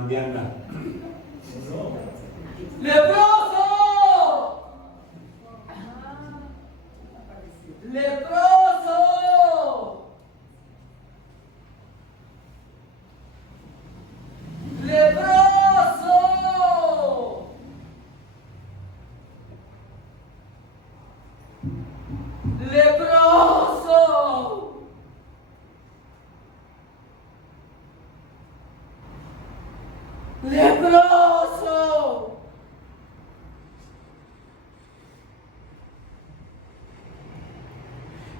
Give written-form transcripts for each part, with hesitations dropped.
Diana. ¡Leproso! ¡Leproso! ¡Leproso! ¡Leproso! ¡Leproso!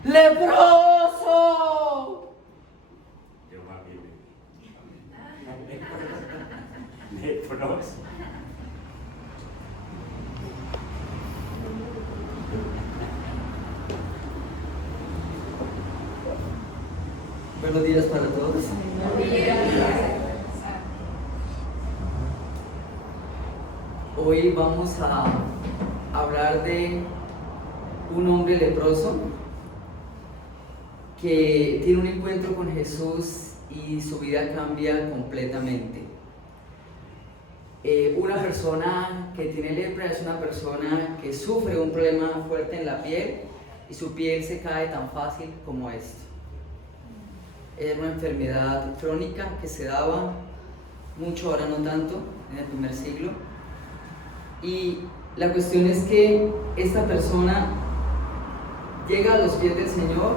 ¡Leproso! Jehová vive. Leproso. Buenos días para todos. Hoy vamos a hablar de un hombre leproso que tiene un encuentro con Jesús y su vida cambia completamente. Una persona que tiene lepra es una persona que sufre un problema fuerte en la piel y su piel se cae tan fácil como esto. Era una enfermedad crónica que se daba mucho, ahora no tanto, en el primer siglo. Y la cuestión es que esta persona llega a los pies del Señor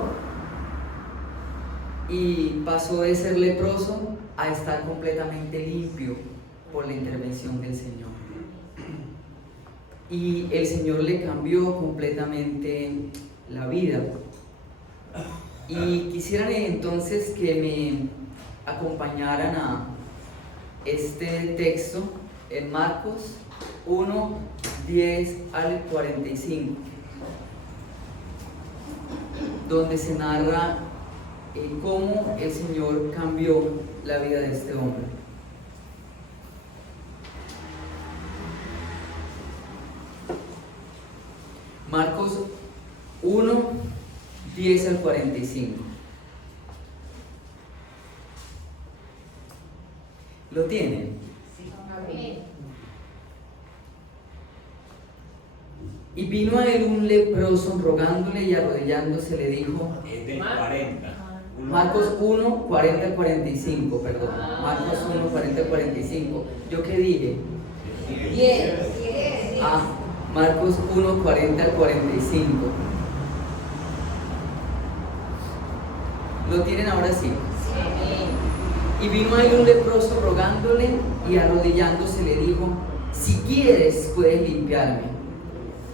y pasó de ser leproso a estar completamente limpio por la intervención del Señor. Y el Señor le cambió completamente la vida. Y quisieran entonces que me acompañaran a este texto en Marcos 1, 10 al 45, donde se narra cómo el Señor cambió la vida de este hombre. Marcos 1, 10 al 45. ¿Lo tienen? Sí, amén. Y vino a él un leproso rogándole y arrodillándose le dijo, Es del 40. Marcos 1, 40 al 45, perdón. Marcos 1, 40 al 45. ¿Yo qué dije? 10. Marcos 1, 40 al 45. ¿Lo tienen ahora sí? Y vino a él un leproso rogándole y arrodillándose le dijo, si quieres puedes limpiarme.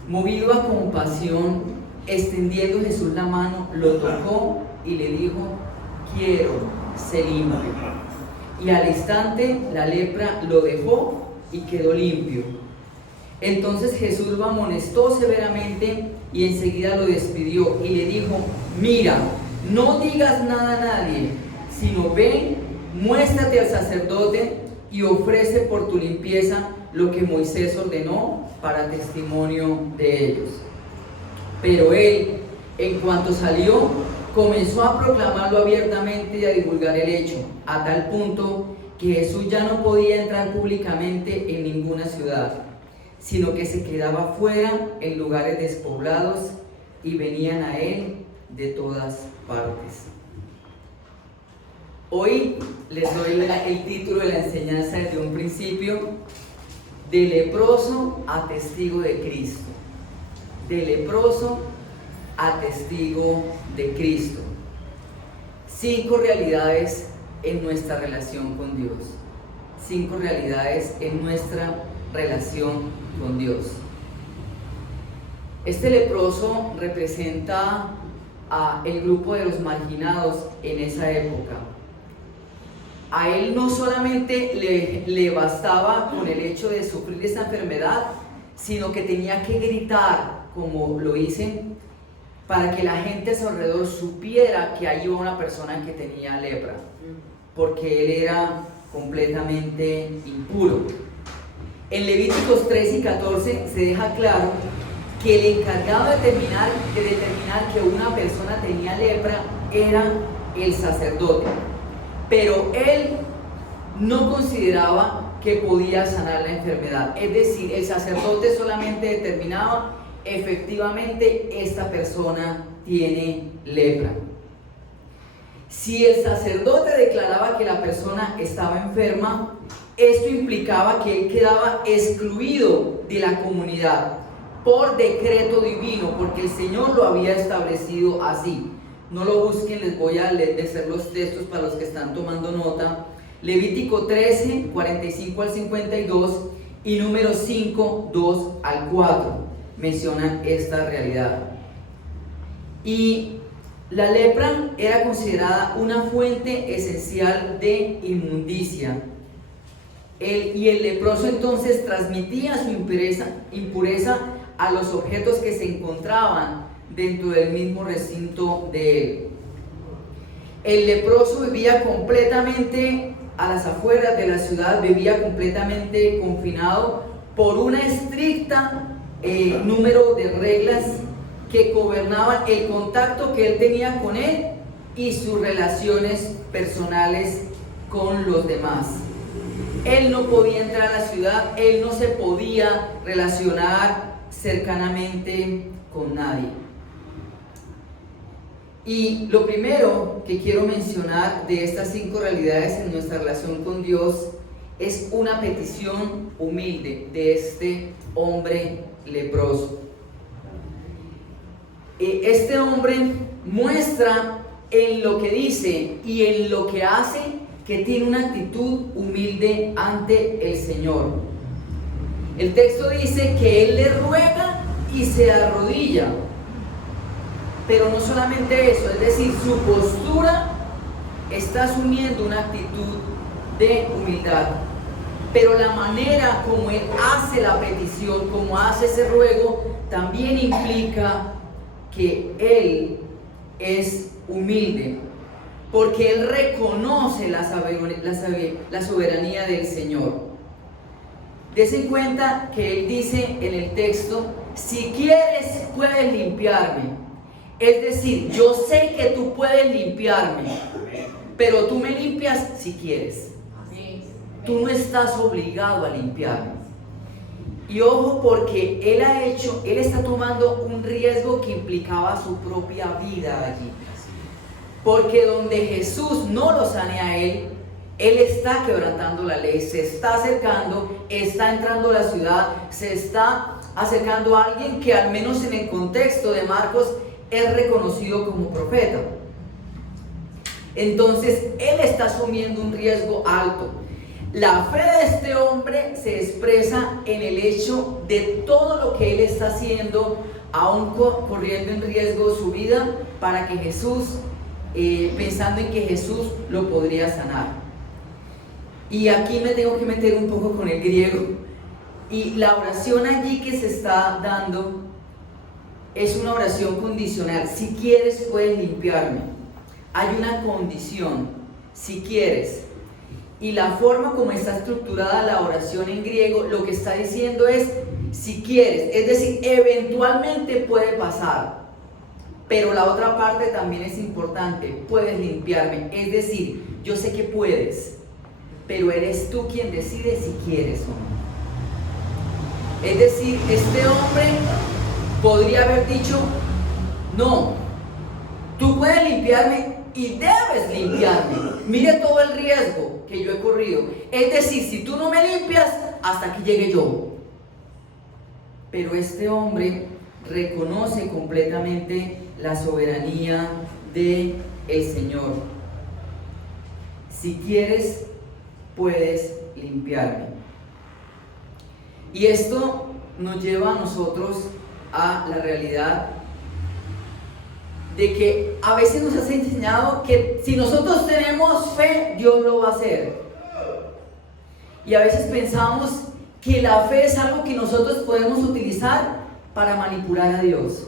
Movido a compasión, extendiendo Jesús la mano, lo tocó y le dijo, quiero, sé limpio. Y al instante la lepra lo dejó y quedó limpio. Entonces Jesús lo amonestó severamente y enseguida lo despidió y le dijo, mira, no digas nada a nadie, sino ven, muéstrate al sacerdote y ofrece por tu limpieza lo que Moisés ordenó para testimonio de ellos. Pero él, en cuanto salió, comenzó a proclamarlo abiertamente y a divulgar el hecho, a tal punto que Jesús ya no podía entrar públicamente en ninguna ciudad, sino que se quedaba fuera en lugares despoblados y venían a él de todas partes. Hoy les doy el título de la enseñanza desde un principio: de leproso a testigo de Cristo. De leproso a testigo de Cristo. 5 realidades en nuestra relación con Dios. 5 realidades en nuestra relación con Dios. Este leproso representa a el grupo de los marginados en esa época. A él no solamente le bastaba con el hecho de sufrir esta enfermedad, sino que tenía que gritar, como lo dicen, para que la gente a su alrededor supiera que ahí iba una persona que tenía lepra, porque él era completamente impuro. En Levíticos 3 y 14 se deja claro que el encargado de determinar que una persona tenía lepra era el sacerdote. Pero él no consideraba que podía sanar la enfermedad. Es decir, el sacerdote solamente determinaba, efectivamente, esta persona tiene lepra. Si el sacerdote declaraba que la persona estaba enferma, esto implicaba que él quedaba excluido de la comunidad por decreto divino, porque el Señor lo había establecido así. No lo busquen, les voy a leer los textos para los que están tomando nota. Levítico 13, 45 al 52 y número 5, 2 al 4 mencionan esta realidad. Y la lepra era considerada una fuente esencial de inmundicia. Y el leproso entonces transmitía su impureza a los objetos que se encontraban dentro del mismo recinto de él. El leproso vivía completamente a las afueras de la ciudad, vivía completamente confinado por una estricta número de reglas que gobernaban el contacto que él tenía con él y sus relaciones personales con los demás. Él no podía entrar a la ciudad, él no se podía relacionar cercanamente con nadie. Y lo primero que quiero mencionar de estas 5 realidades en nuestra relación con Dios es una petición humilde de este hombre leproso. Este hombre muestra en lo que dice y en lo que hace que tiene una actitud humilde ante el Señor. El texto dice que él le ruega y se arrodilla. Pero no solamente eso, es decir, su postura está asumiendo una actitud de humildad. Pero la manera como él hace la petición, como hace ese ruego, también implica que él es humilde, porque él reconoce la soberanía del Señor. Dese cuenta que él dice en el texto: si quieres, puedes limpiarme. Es decir, yo sé que tú puedes limpiarme, pero tú me limpias si quieres. Tú no estás obligado a limpiarme. Y ojo, porque él está tomando un riesgo que implicaba su propia vida allí. Porque donde Jesús no lo sane a él está quebrantando la ley, se está acercando, está entrando a la ciudad, se está acercando a alguien que, al menos en el contexto de Marcos, es reconocido como profeta. Entonces él está asumiendo un riesgo alto. La fe de este hombre se expresa en el hecho de todo lo que él está haciendo, aún corriendo en riesgo su vida, para que Jesús, pensando en que Jesús lo podría sanar. Y aquí me tengo que meter un poco con el griego. Y la oración allí que se está dando es una oración condicional. Si quieres, puedes limpiarme. Hay una condición: si quieres. Y la forma como está estructurada la oración en griego, lo que está diciendo es: si quieres, es decir, eventualmente puede pasar. Pero la otra parte también es importante: puedes limpiarme. Es decir, yo sé que puedes, pero eres tú quien decide si quieres o no. Es decir, este hombre podría haber dicho: no, tú puedes limpiarme y debes limpiarme. Mire todo el riesgo que yo he corrido. Es decir, si tú no me limpias, hasta aquí llegue yo. Pero este hombre reconoce completamente la soberanía del Señor. Si quieres, puedes limpiarme. Y esto nos lleva a nosotros a la realidad de que a veces nos has enseñado que si nosotros tenemos fe, Dios lo va a hacer. Y a veces pensamos que la fe es algo que nosotros podemos utilizar para manipular a Dios.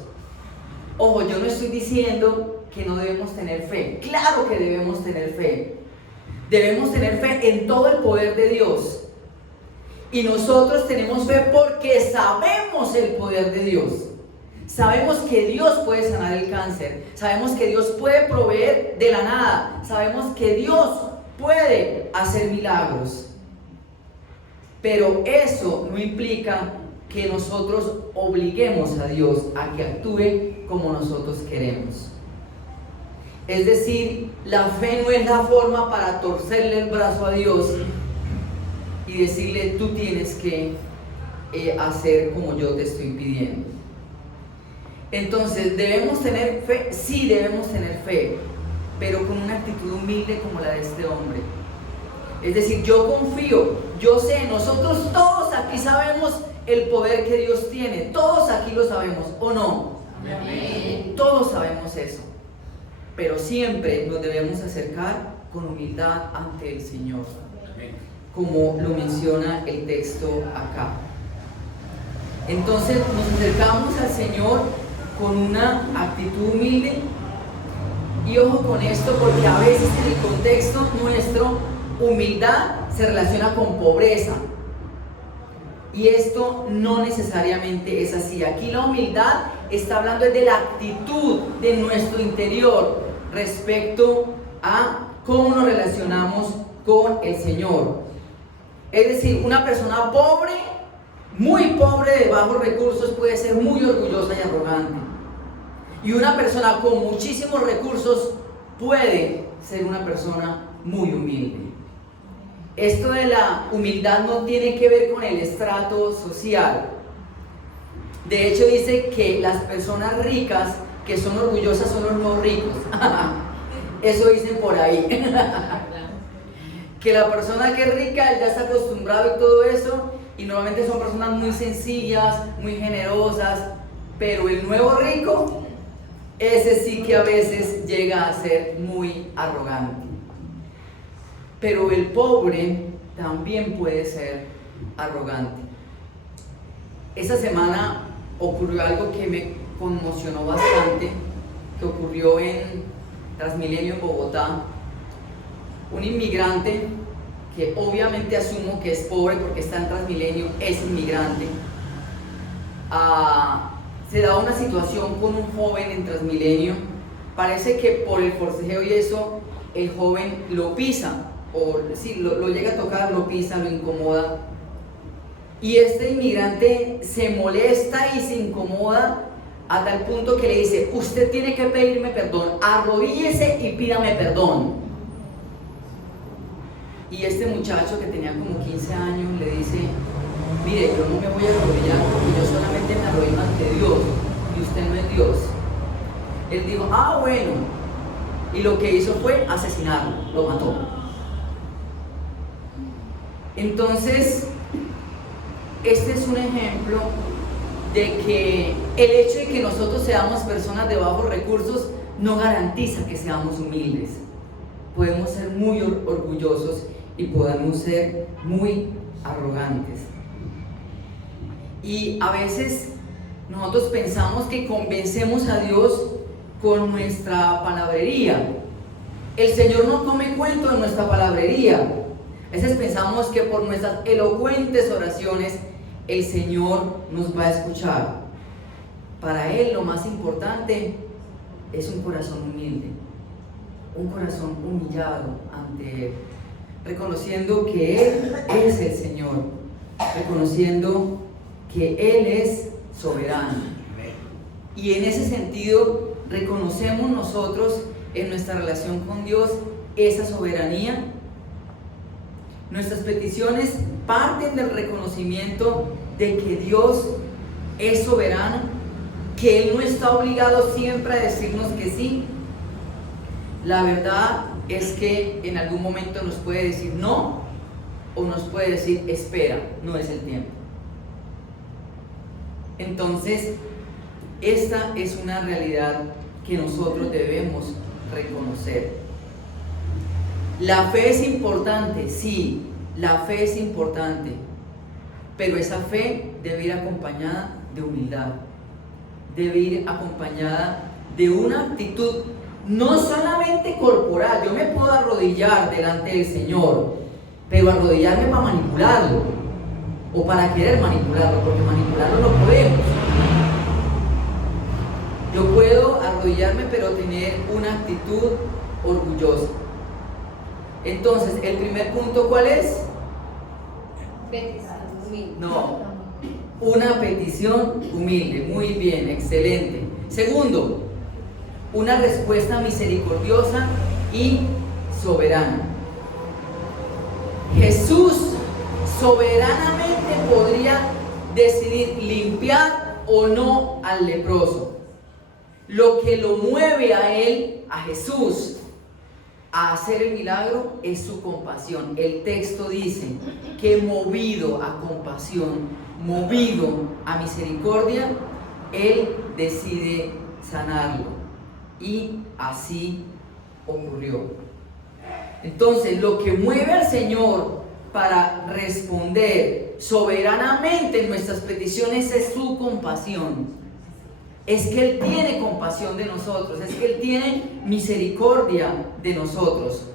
Ojo, yo no estoy diciendo que no debemos tener fe. Claro que debemos tener fe. Debemos tener fe en todo el poder de Dios. Y nosotros tenemos fe porque sabemos el poder de Dios. Sabemos que Dios puede sanar el cáncer. Sabemos que Dios puede proveer de la nada. Sabemos que Dios puede hacer milagros, pero eso no implica que nosotros obliguemos a Dios a que actúe como nosotros queremos. Es decir, la fe no es la forma para torcerle el brazo a Dios y decirle: tú tienes que hacer como yo te estoy pidiendo. Entonces, ¿debemos tener fe? Sí, debemos tener fe, pero con una actitud humilde como la de este hombre. Es decir, yo confío, yo sé, nosotros todos aquí sabemos el poder que Dios tiene, todos aquí lo sabemos, ¿o no? Amén. Todos sabemos eso, pero siempre nos debemos acercar con humildad ante el Señor, como lo menciona el texto acá. Entonces nos acercamos al Señor con una actitud humilde, y ojo con esto, porque a veces en el contexto nuestro, humildad se relaciona con pobreza, y esto no necesariamente es así. Aquí la humildad está hablando de la actitud de nuestro interior respecto a cómo nos relacionamos con el Señor. Es decir, una persona pobre, muy pobre, de bajos recursos, puede ser muy orgullosa y arrogante. Y una persona con muchísimos recursos puede ser una persona muy humilde. Esto de la humildad no tiene que ver con el estrato social. De hecho, dice que las personas ricas que son orgullosas son los no ricos. Eso dicen por ahí. Que la persona que es rica ya está acostumbrado y todo eso, y normalmente son personas muy sencillas, muy generosas, pero el nuevo rico, ese sí que a veces llega a ser muy arrogante. Pero el pobre también puede ser arrogante. Esta semana ocurrió algo que me conmocionó bastante, que ocurrió en Transmilenio en Bogotá. Un inmigrante, que obviamente asumo que es pobre porque está en Transmilenio, es inmigrante, se da una situación con un joven en Transmilenio. Parece que por el forcejeo y eso, el joven lo pisa, o sí, lo llega a tocar, lo pisa, lo incomoda, y este inmigrante se molesta y se incomoda a tal punto que le dice: usted tiene que pedirme perdón, arrodíllese y pídame perdón. Y este muchacho, que tenía como 15 años, le dice: mire, yo no me voy a arrodillar porque yo solamente me arrodillo ante Dios y usted no es Dios. Él dijo: ah, bueno. Y lo que hizo fue asesinarlo, lo mató. Entonces, este es un ejemplo de que el hecho de que nosotros seamos personas de bajos recursos no garantiza que seamos humildes. Podemos ser muy orgullosos y podemos ser muy arrogantes. Y a veces nosotros pensamos que convencemos a Dios con nuestra palabrería. El Señor no come cuento de nuestra palabrería. A veces pensamos que por nuestras elocuentes oraciones el Señor nos va a escuchar. Para Él lo más importante es un corazón humilde, un corazón humillado ante Él, reconociendo que Él es el Señor, reconociendo que Él es soberano. Y en ese sentido reconocemos nosotros en nuestra relación con Dios esa soberanía. Nuestras peticiones parten del reconocimiento de que Dios es soberano, que Él no está obligado siempre a decirnos que sí. La verdad es que en algún momento nos puede decir no, o nos puede decir: espera, no es el tiempo. Entonces, esta es una realidad que nosotros debemos reconocer. La fe es importante, sí, la fe es importante, pero esa fe debe ir acompañada de humildad, debe ir acompañada de una actitud no solamente corporal. Yo me puedo arrodillar delante del Señor, pero arrodillarme para manipularlo o para querer manipularlo, porque manipularlo no podemos. Yo puedo arrodillarme, pero tener una actitud orgullosa. Entonces, el primer punto, ¿cuál es? Petición humilde. No, una petición humilde. Muy bien, excelente. Segundo, una respuesta misericordiosa y soberana. Jesús soberanamente podría decidir limpiar o no al leproso. Lo que lo mueve a él, a Jesús, a hacer el milagro es su compasión. El texto dice que movido a compasión, movido a misericordia, él decide sanarlo. Y así ocurrió. Entonces, lo que mueve al Señor para responder soberanamente en nuestras peticiones es su compasión. Es que Él tiene compasión de nosotros, es que Él tiene misericordia de nosotros.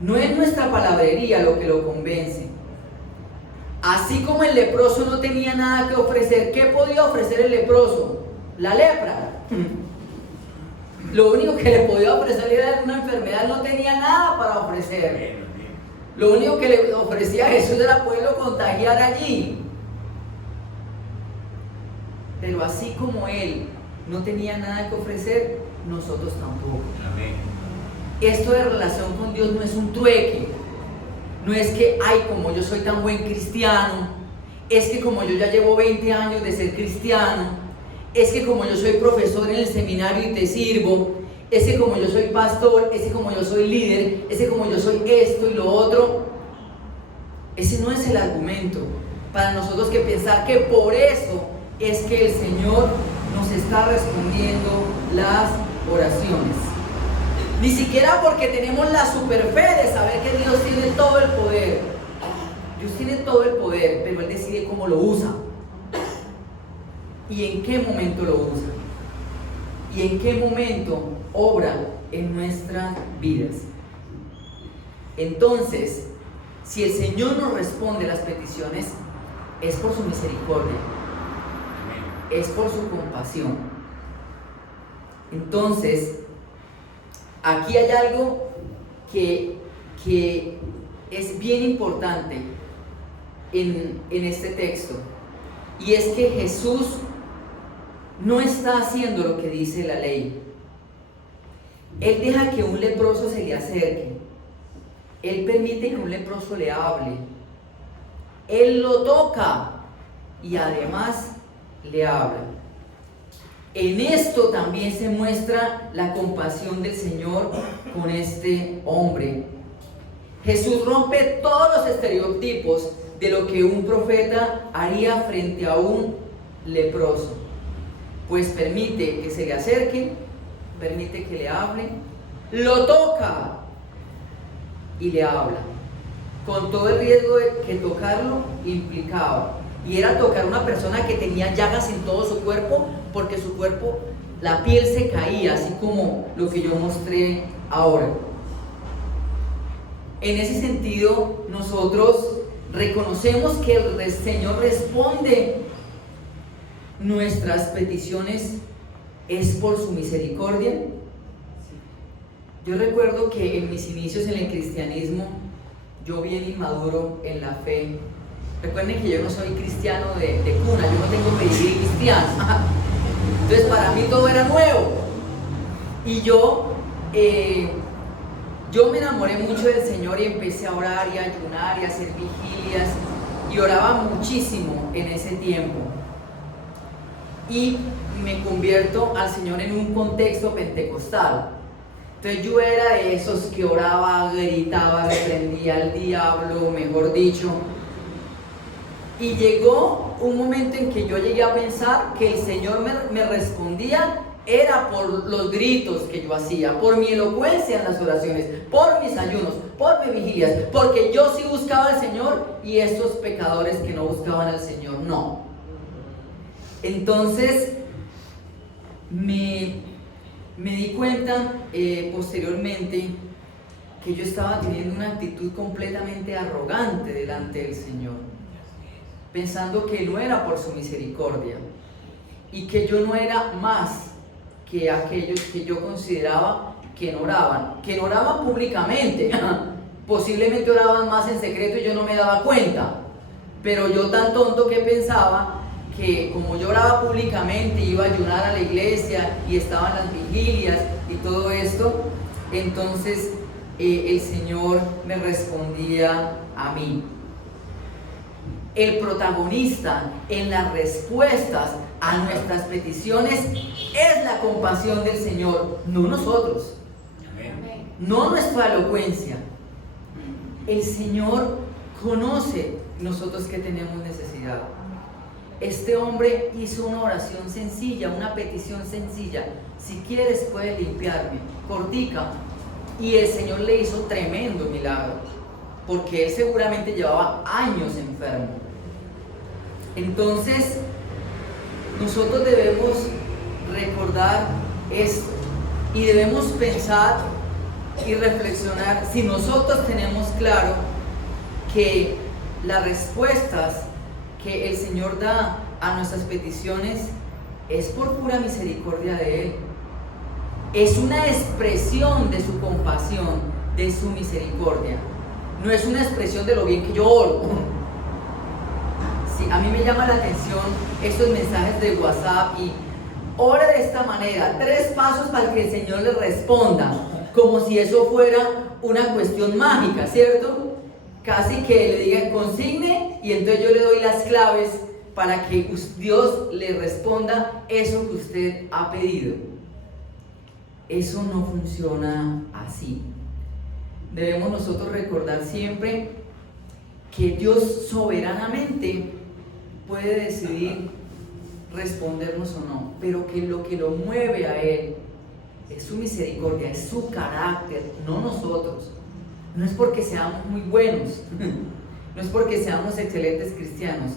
No es nuestra palabrería lo que lo convence. Así como el leproso no tenía nada que ofrecer, ¿qué podía ofrecer el leproso? La lepra. Lo único que le podía ofrecer era una enfermedad, no tenía nada para ofrecer. Lo único que le ofrecía a Jesús era poderlo contagiar allí. Pero así como Él no tenía nada que ofrecer, nosotros tampoco. Amén. Esto de relación con Dios no es un trueque. No es que, ay, como yo soy tan buen cristiano, es que como yo ya llevo 20 años de ser cristiano, es que como yo soy profesor en el seminario y te sirvo, es que como yo soy pastor, es que como yo soy líder, es que como yo soy esto y lo otro. Ese no es el argumento para nosotros que pensar que por eso es que el Señor nos está respondiendo las oraciones. Ni siquiera porque tenemos la superfe de saber que Dios tiene todo el poder. Dios tiene todo el poder, pero Él decide cómo lo usa. ¿Y en qué momento lo usa? ¿Y en qué momento obra en nuestras vidas? Entonces, si el Señor nos responde las peticiones, es por su misericordia, es por su compasión. Entonces, aquí hay algo que es bien importante en este texto, y es que Jesús no está haciendo lo que dice la ley. Él deja que un leproso se le acerque. Él permite que un leproso le hable. Él lo toca y además le habla. En esto también se muestra la compasión del Señor con este hombre. Jesús rompe todos los estereotipos de lo que un profeta haría frente a un leproso. Pues permite que se le acerque, permite que le hable, lo toca y le habla, con todo el riesgo de que tocarlo implicaba. Y era tocar a una persona que tenía llagas en todo su cuerpo, porque su cuerpo, la piel se caía, así como lo que yo mostré ahora. En ese sentido, nosotros reconocemos que el Señor responde nuestras peticiones es por su misericordia. Yo recuerdo que en mis inicios en el cristianismo, yo bien inmaduro en la fe. Recuerden que yo no soy cristiano de cuna, yo no tengo pedigrí cristiano. Entonces para mí todo era nuevo. Y yo me enamoré mucho del Señor y empecé a orar y a ayunar y a hacer vigilias. Y oraba muchísimo en ese tiempo. Y me convierto al Señor en un contexto pentecostal. Entonces yo era de esos que oraba, gritaba, reprendía al diablo, mejor dicho. Y llegó un momento en que yo llegué a pensar que el Señor me respondía era por los gritos que yo hacía, por mi elocuencia en las oraciones, por mis ayunos, por mis vigilias, porque yo sí buscaba al Señor y estos pecadores que no buscaban al Señor no. Entonces me di cuenta posteriormente que yo estaba teniendo una actitud completamente arrogante delante del Señor, pensando que no era por su misericordia y que yo no era más que aquellos que yo consideraba que no oraban públicamente, Posiblemente oraban más en secreto y yo no me daba cuenta. Pero yo tan tonto que pensaba que como yo oraba públicamente, iba a ayunar a la iglesia y estaban las vigilias y todo esto, entonces el Señor me respondía a mí. El protagonista en las respuestas a nuestras peticiones es la compasión del Señor, no nosotros, no nuestra elocuencia. El Señor conoce nosotros que tenemos necesidad. Este hombre hizo una oración sencilla, una petición sencilla: si quieres puedes limpiarme, cortica, y el Señor le hizo tremendo milagro, porque él seguramente llevaba años enfermo. Entonces nosotros debemos recordar esto y debemos pensar y reflexionar si nosotros tenemos claro que las respuestas que el Señor da a nuestras peticiones es por pura misericordia de Él. Es una expresión de su compasión, de su misericordia. No es una expresión de lo bien que yo oro. Sí, a mí me llama la atención estos mensajes de WhatsApp y ora de esta manera, 3 pasos para que el Señor le responda, como si eso fuera una cuestión mágica, ¿cierto? Casi que le digan consigne y entonces yo le doy las claves para que Dios le responda eso que usted ha pedido. Eso no funciona así. Debemos nosotros recordar siempre que Dios soberanamente puede decidir respondernos o no, pero que lo mueve a Él es su misericordia, es su carácter, no nosotros. No es porque seamos muy buenos, no es porque seamos excelentes cristianos,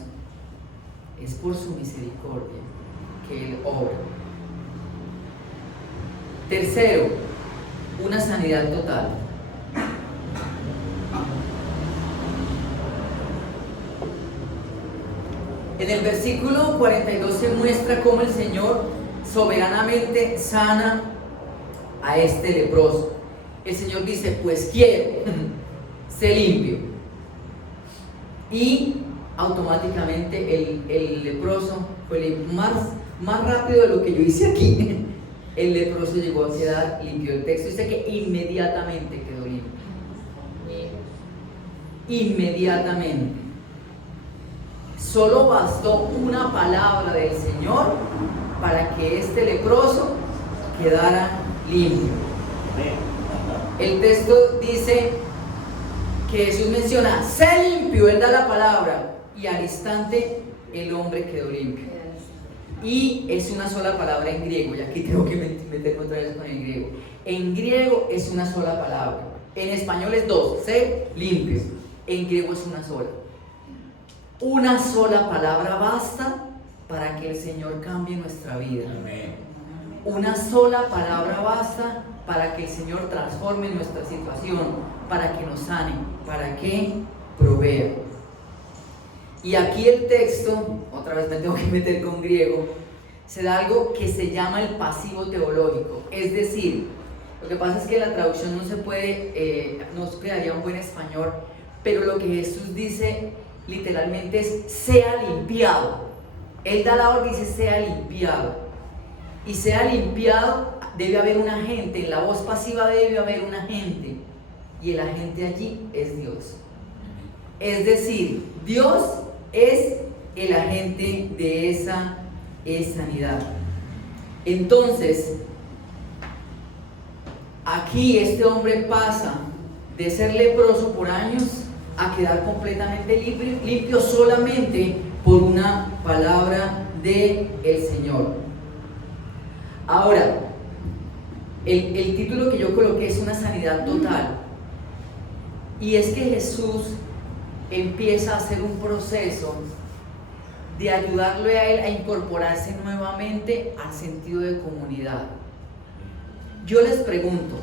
es por su misericordia que Él obra. Tercero, una sanidad total. En el versículo 42 se muestra cómo el Señor soberanamente sana a este leproso. El Señor dice: pues quiero, sé limpio. Y automáticamente el leproso fue limpio. Más rápido de lo que yo hice aquí. El leproso llegó a quedar limpio. El texto dice que inmediatamente quedó limpio. Inmediatamente. Solo bastó una palabra del Señor para que este leproso quedara limpio. El texto dice que Jesús menciona: sé limpio, Él da la palabra y al instante el hombre quedó limpio. Y es una sola palabra en griego, y aquí tengo que meterme otra vez con el griego. En griego es una sola palabra, en español es 2, sé limpio, en griego es una sola. Una sola palabra basta para que el Señor cambie nuestra vida. Amén. Una sola palabra basta para que el Señor transforme nuestra situación, para que nos sane, para que provea. Y aquí el texto, otra vez me tengo que meter con griego, se da algo que se llama el pasivo teológico. Es decir, lo que pasa es que la traducción no se puede, no quedaría un buen español, pero lo que Jesús dice literalmente es: sea limpiado. Él da la orden y dice: sea limpiado. Y sea limpiado, debe haber un agente. En la voz pasiva debe haber un agente. Y el agente allí es Dios. Es decir, Dios es el agente de esa sanidad. Entonces, aquí este hombre pasa de ser leproso por años a quedar completamente limpio solamente por una palabra del Señor. Ahora, el título que yo coloqué es una sanidad total. Y es que Jesús empieza a hacer un proceso de ayudarle a él a incorporarse nuevamente al sentido de comunidad. Yo les pregunto,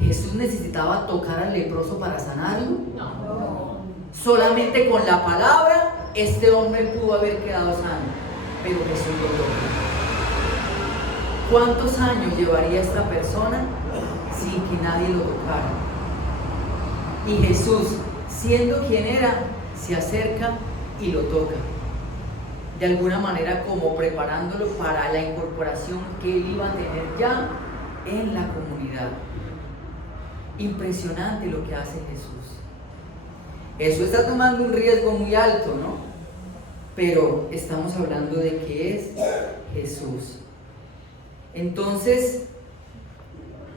¿Jesús necesitaba tocar al leproso para sanarlo? No. Solamente con la palabra este hombre pudo haber quedado sano, pero Jesús lo tocó. ¿Cuántos años llevaría esta persona sin que nadie lo tocara? Y Jesús, siendo quien era, se acerca y lo toca. De alguna manera como preparándolo para la incorporación que él iba a tener ya en la comunidad. Impresionante lo que hace Jesús. Jesús está tomando un riesgo muy alto, ¿no? Pero estamos hablando de que es Jesús. Entonces,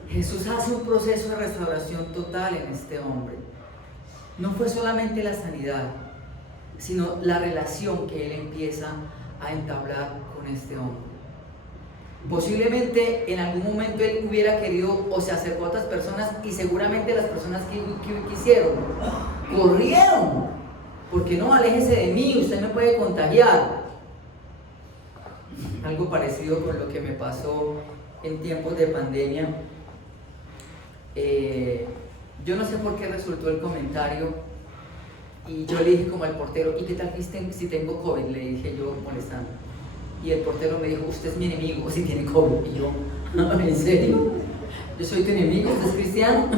Jesús hace un proceso de restauración total en este hombre. No fue solamente la sanidad, sino la relación que él empieza a entablar con este hombre. Posiblemente en algún momento él hubiera querido o se acercó a otras personas y seguramente las personas que quisieron corrieron, porque no, aléjese de mí, usted me puede contagiar. Algo parecido con lo que me pasó en tiempos de pandemia. Yo no sé por qué resultó el comentario y yo le dije como al portero, ¿y qué tal si tengo COVID? Le dije yo molestando. Y el portero me dijo, usted es mi enemigo si tiene COVID. Y yo, ¿en serio? ¿Yo soy tu enemigo? ¿Usted es cristiano?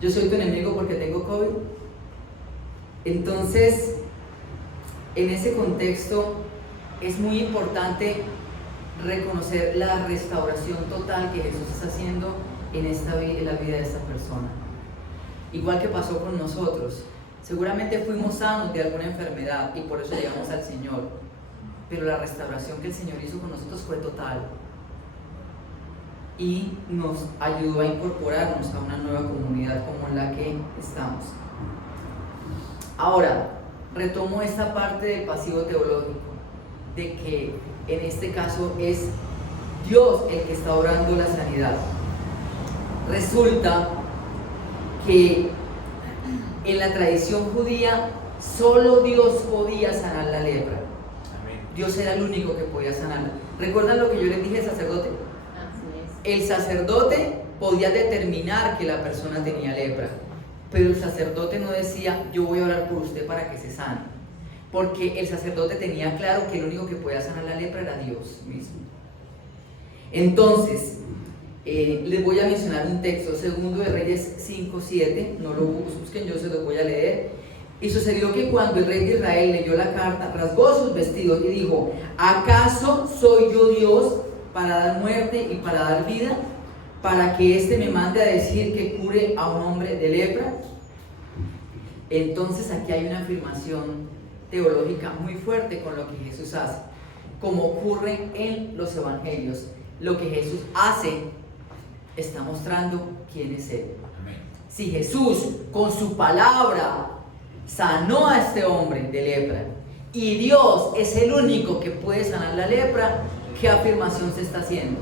¿Yo soy tu enemigo porque tengo COVID? Entonces, en ese contexto es muy importante reconocer la restauración total que Jesús está haciendo en la vida de esta persona. Igual que pasó con nosotros. Seguramente fuimos sanos de alguna enfermedad y por eso llegamos al Señor. Pero la restauración que el Señor hizo con nosotros fue total. Y nos ayudó a incorporarnos a una nueva comunidad como la que estamos. Ahora, retomo esta parte del pasivo teológico, de que en este caso es Dios el que está obrando la sanidad. Resulta que en la tradición judía solo Dios podía sanar la lepra. Dios era el único que podía sanarla. ¿Recuerdan lo que yo les dije al sacerdote? El sacerdote podía determinar que la persona tenía lepra, pero el sacerdote no decía, yo voy a orar por usted para que se sane, porque el sacerdote tenía claro que el único que podía sanar la lepra era Dios mismo. Entonces, les voy a mencionar un texto, 2 de Reyes 5:7, no lo busquen, yo se los voy a leer. Y sucedió que cuando el rey de Israel leyó la carta, rasgó sus vestidos y dijo, ¿acaso soy yo Dios para dar muerte y para dar vida? ¿Para que éste me mande a decir que cure a un hombre de lepra? Entonces aquí hay una afirmación teológica muy fuerte con lo que Jesús hace, como ocurre en los evangelios. Lo que Jesús hace está mostrando quién es Él. Si Jesús con su palabra sanó a este hombre de lepra y Dios es el único que puede sanar la lepra, ¿qué afirmación se está haciendo?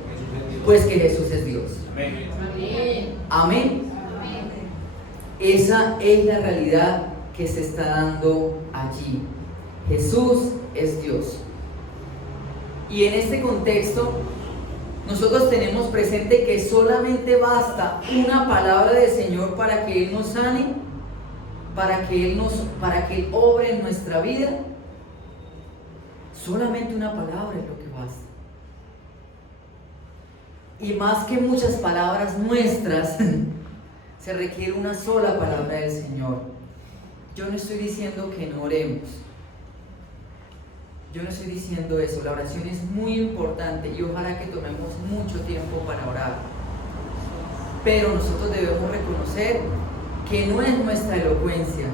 Pues que Jesús es Dios. Amén. Amén. Esa es la realidad que se está dando allí. Jesús es Dios. Y en este contexto nosotros tenemos presente que solamente basta una palabra del Señor para que Él nos sane, para que Él obre en nuestra vida. Solamente una palabra es lo que basta. Y más que muchas palabras nuestras, se requiere una sola palabra del Señor. Yo no estoy diciendo que no oremos. Yo no estoy diciendo eso. La oración es muy importante y ojalá que tomemos mucho tiempo para orar. Pero nosotros debemos reconocer que no es nuestra elocuencia,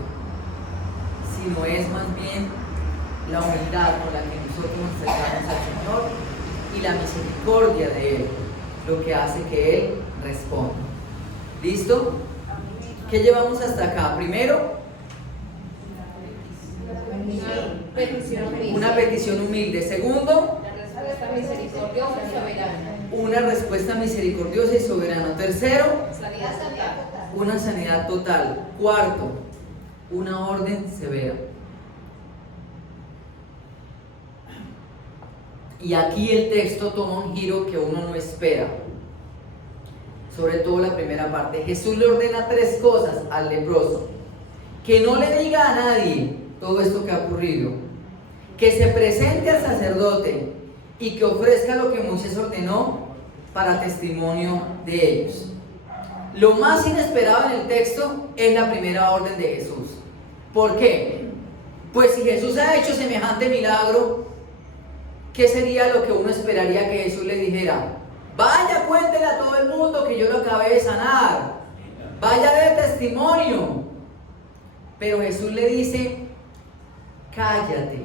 sino es más bien la humildad con la que nosotros nos acercamos al Señor y la misericordia de Él, lo que hace que Él responda. ¿Listo? ¿Qué llevamos hasta acá? Primero, una petición humilde. Segundo, una respuesta misericordiosa y soberana. Tercero, una sanidad total. Cuarto, una orden severa. Y aquí el texto toma un giro que uno no espera. Sobre todo la primera parte. Jesús le ordena 3 cosas al leproso: que no le diga a nadie todo esto que ha ocurrido, que se presente al sacerdote y que ofrezca lo que Moisés ordenó para testimonio de ellos. lo más inesperado en el texto es la primera orden de Jesús. ¿Por qué? Pues si Jesús ha hecho semejante milagro, ¿qué sería lo que uno esperaría que Jesús le dijera? Vaya, cuéntele a todo el mundo que yo lo acabé de sanar. Vaya de testimonio. Pero Jesús le dice, cállate.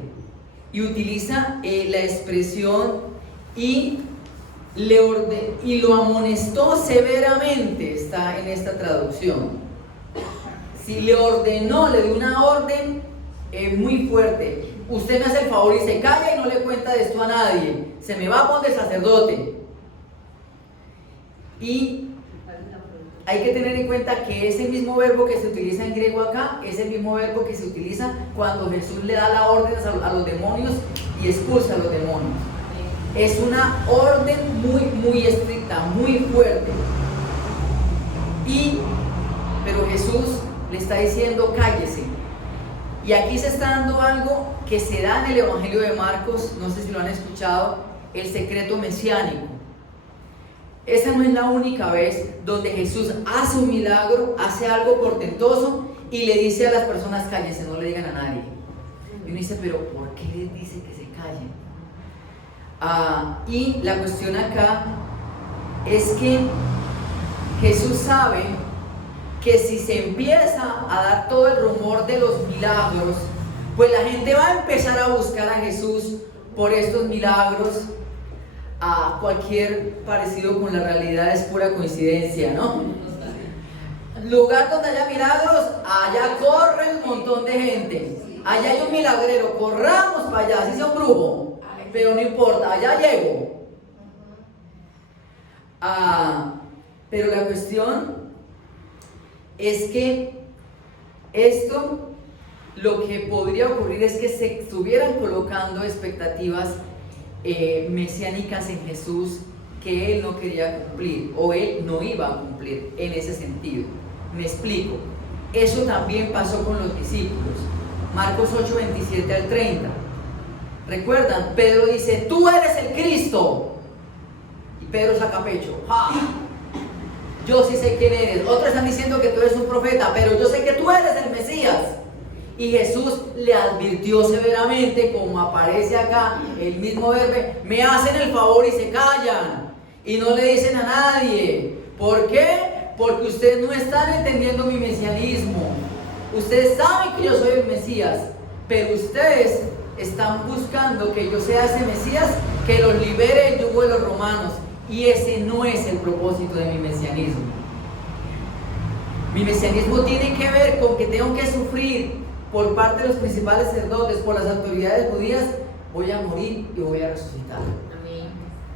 Y utiliza la expresión y lo amonestó severamente, está en esta traducción. Si le ordenó, le dio una orden muy fuerte. Usted me hace el favor y se calla y no le cuenta de esto a nadie. Se me va con el sacerdote. Y hay que tener en cuenta que ese mismo verbo que se utiliza en griego acá es el mismo verbo que se utiliza cuando Jesús le da la orden a los demonios y expulsa a los demonios. Es una orden muy estricta, muy fuerte. Pero Jesús le está diciendo, cállese. Y aquí se está dando algo que se da en el Evangelio de Marcos, no sé si lo han escuchado, el secreto mesiánico. Esa no es la única vez donde Jesús hace un milagro, hace algo portentoso y le dice a las personas, cállense, no le digan a nadie. Y uno dice, pero ¿por qué les dice que se callen? Y la cuestión acá es que Jesús sabe que si se empieza a dar todo el rumor de los milagros, pues la gente va a empezar a buscar a Jesús por estos milagros. Cualquier parecido con la realidad es pura coincidencia, ¿no? Lugar donde haya milagros, allá corre un montón de gente. Allá hay un milagrero, corramos para allá, así sea un brujo, pero no importa, allá llego. Pero la cuestión es que esto, lo que podría ocurrir es que se estuvieran colocando expectativas mesiánicas en Jesús que él no quería cumplir o él no iba a cumplir en ese sentido. Me explico. Eso también pasó con los discípulos. Marcos 8, 27 al 30. ¿Recuerdan? Pedro dice, tú eres el Cristo. Y Pedro saca pecho. ¡Ja! Yo sí sé quién eres. Otros están diciendo que tú eres un profeta, pero yo sé que tú eres el Mesías. Y Jesús le advirtió severamente, como aparece acá el mismo verbo, me hacen el favor y se callan y no le dicen a nadie. ¿Por qué? Porque ustedes no están entendiendo mi mesianismo. Ustedes saben que yo soy el Mesías, pero ustedes están buscando que yo sea ese Mesías que los libere del yugo de los romanos, y ese no es el propósito de mi mesianismo. Mi mesianismo tiene que ver con que tengo que sufrir por parte de los principales sacerdotes, por las autoridades judías. Voy a morir y voy a resucitar. Amén.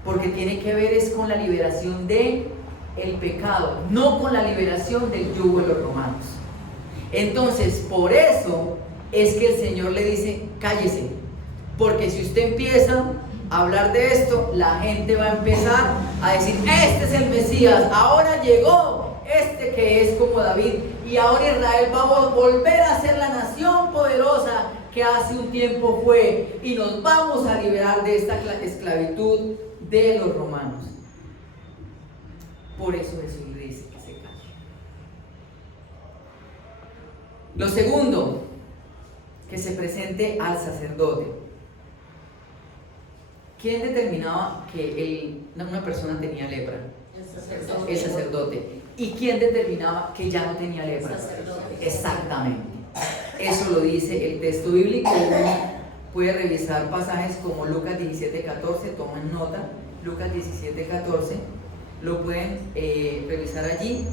Porque tiene que ver es con la liberación del pecado, no con la liberación del yugo de los romanos. Entonces, por eso es que el Señor le dice, cállese, porque si usted empieza a hablar de esto, la gente va a empezar a decir, este es el Mesías, ahora llegó este que es como David, y ahora Israel va a volver a ser la nación poderosa que hace un tiempo fue, y nos vamos a liberar de esta esclavitud de los romanos. Por eso Jesús le dice que se calle. Lo segundo, que se presente al sacerdote. ¿Quién determinaba que una persona tenía lepra? El sacerdote. ¿Y quién determinaba que ya no tenía lepra? Exactamente. Eso lo dice el texto bíblico. Uno puede revisar pasajes como Lucas 17:14, tomen nota. Lucas 17:14, lo pueden revisar allí.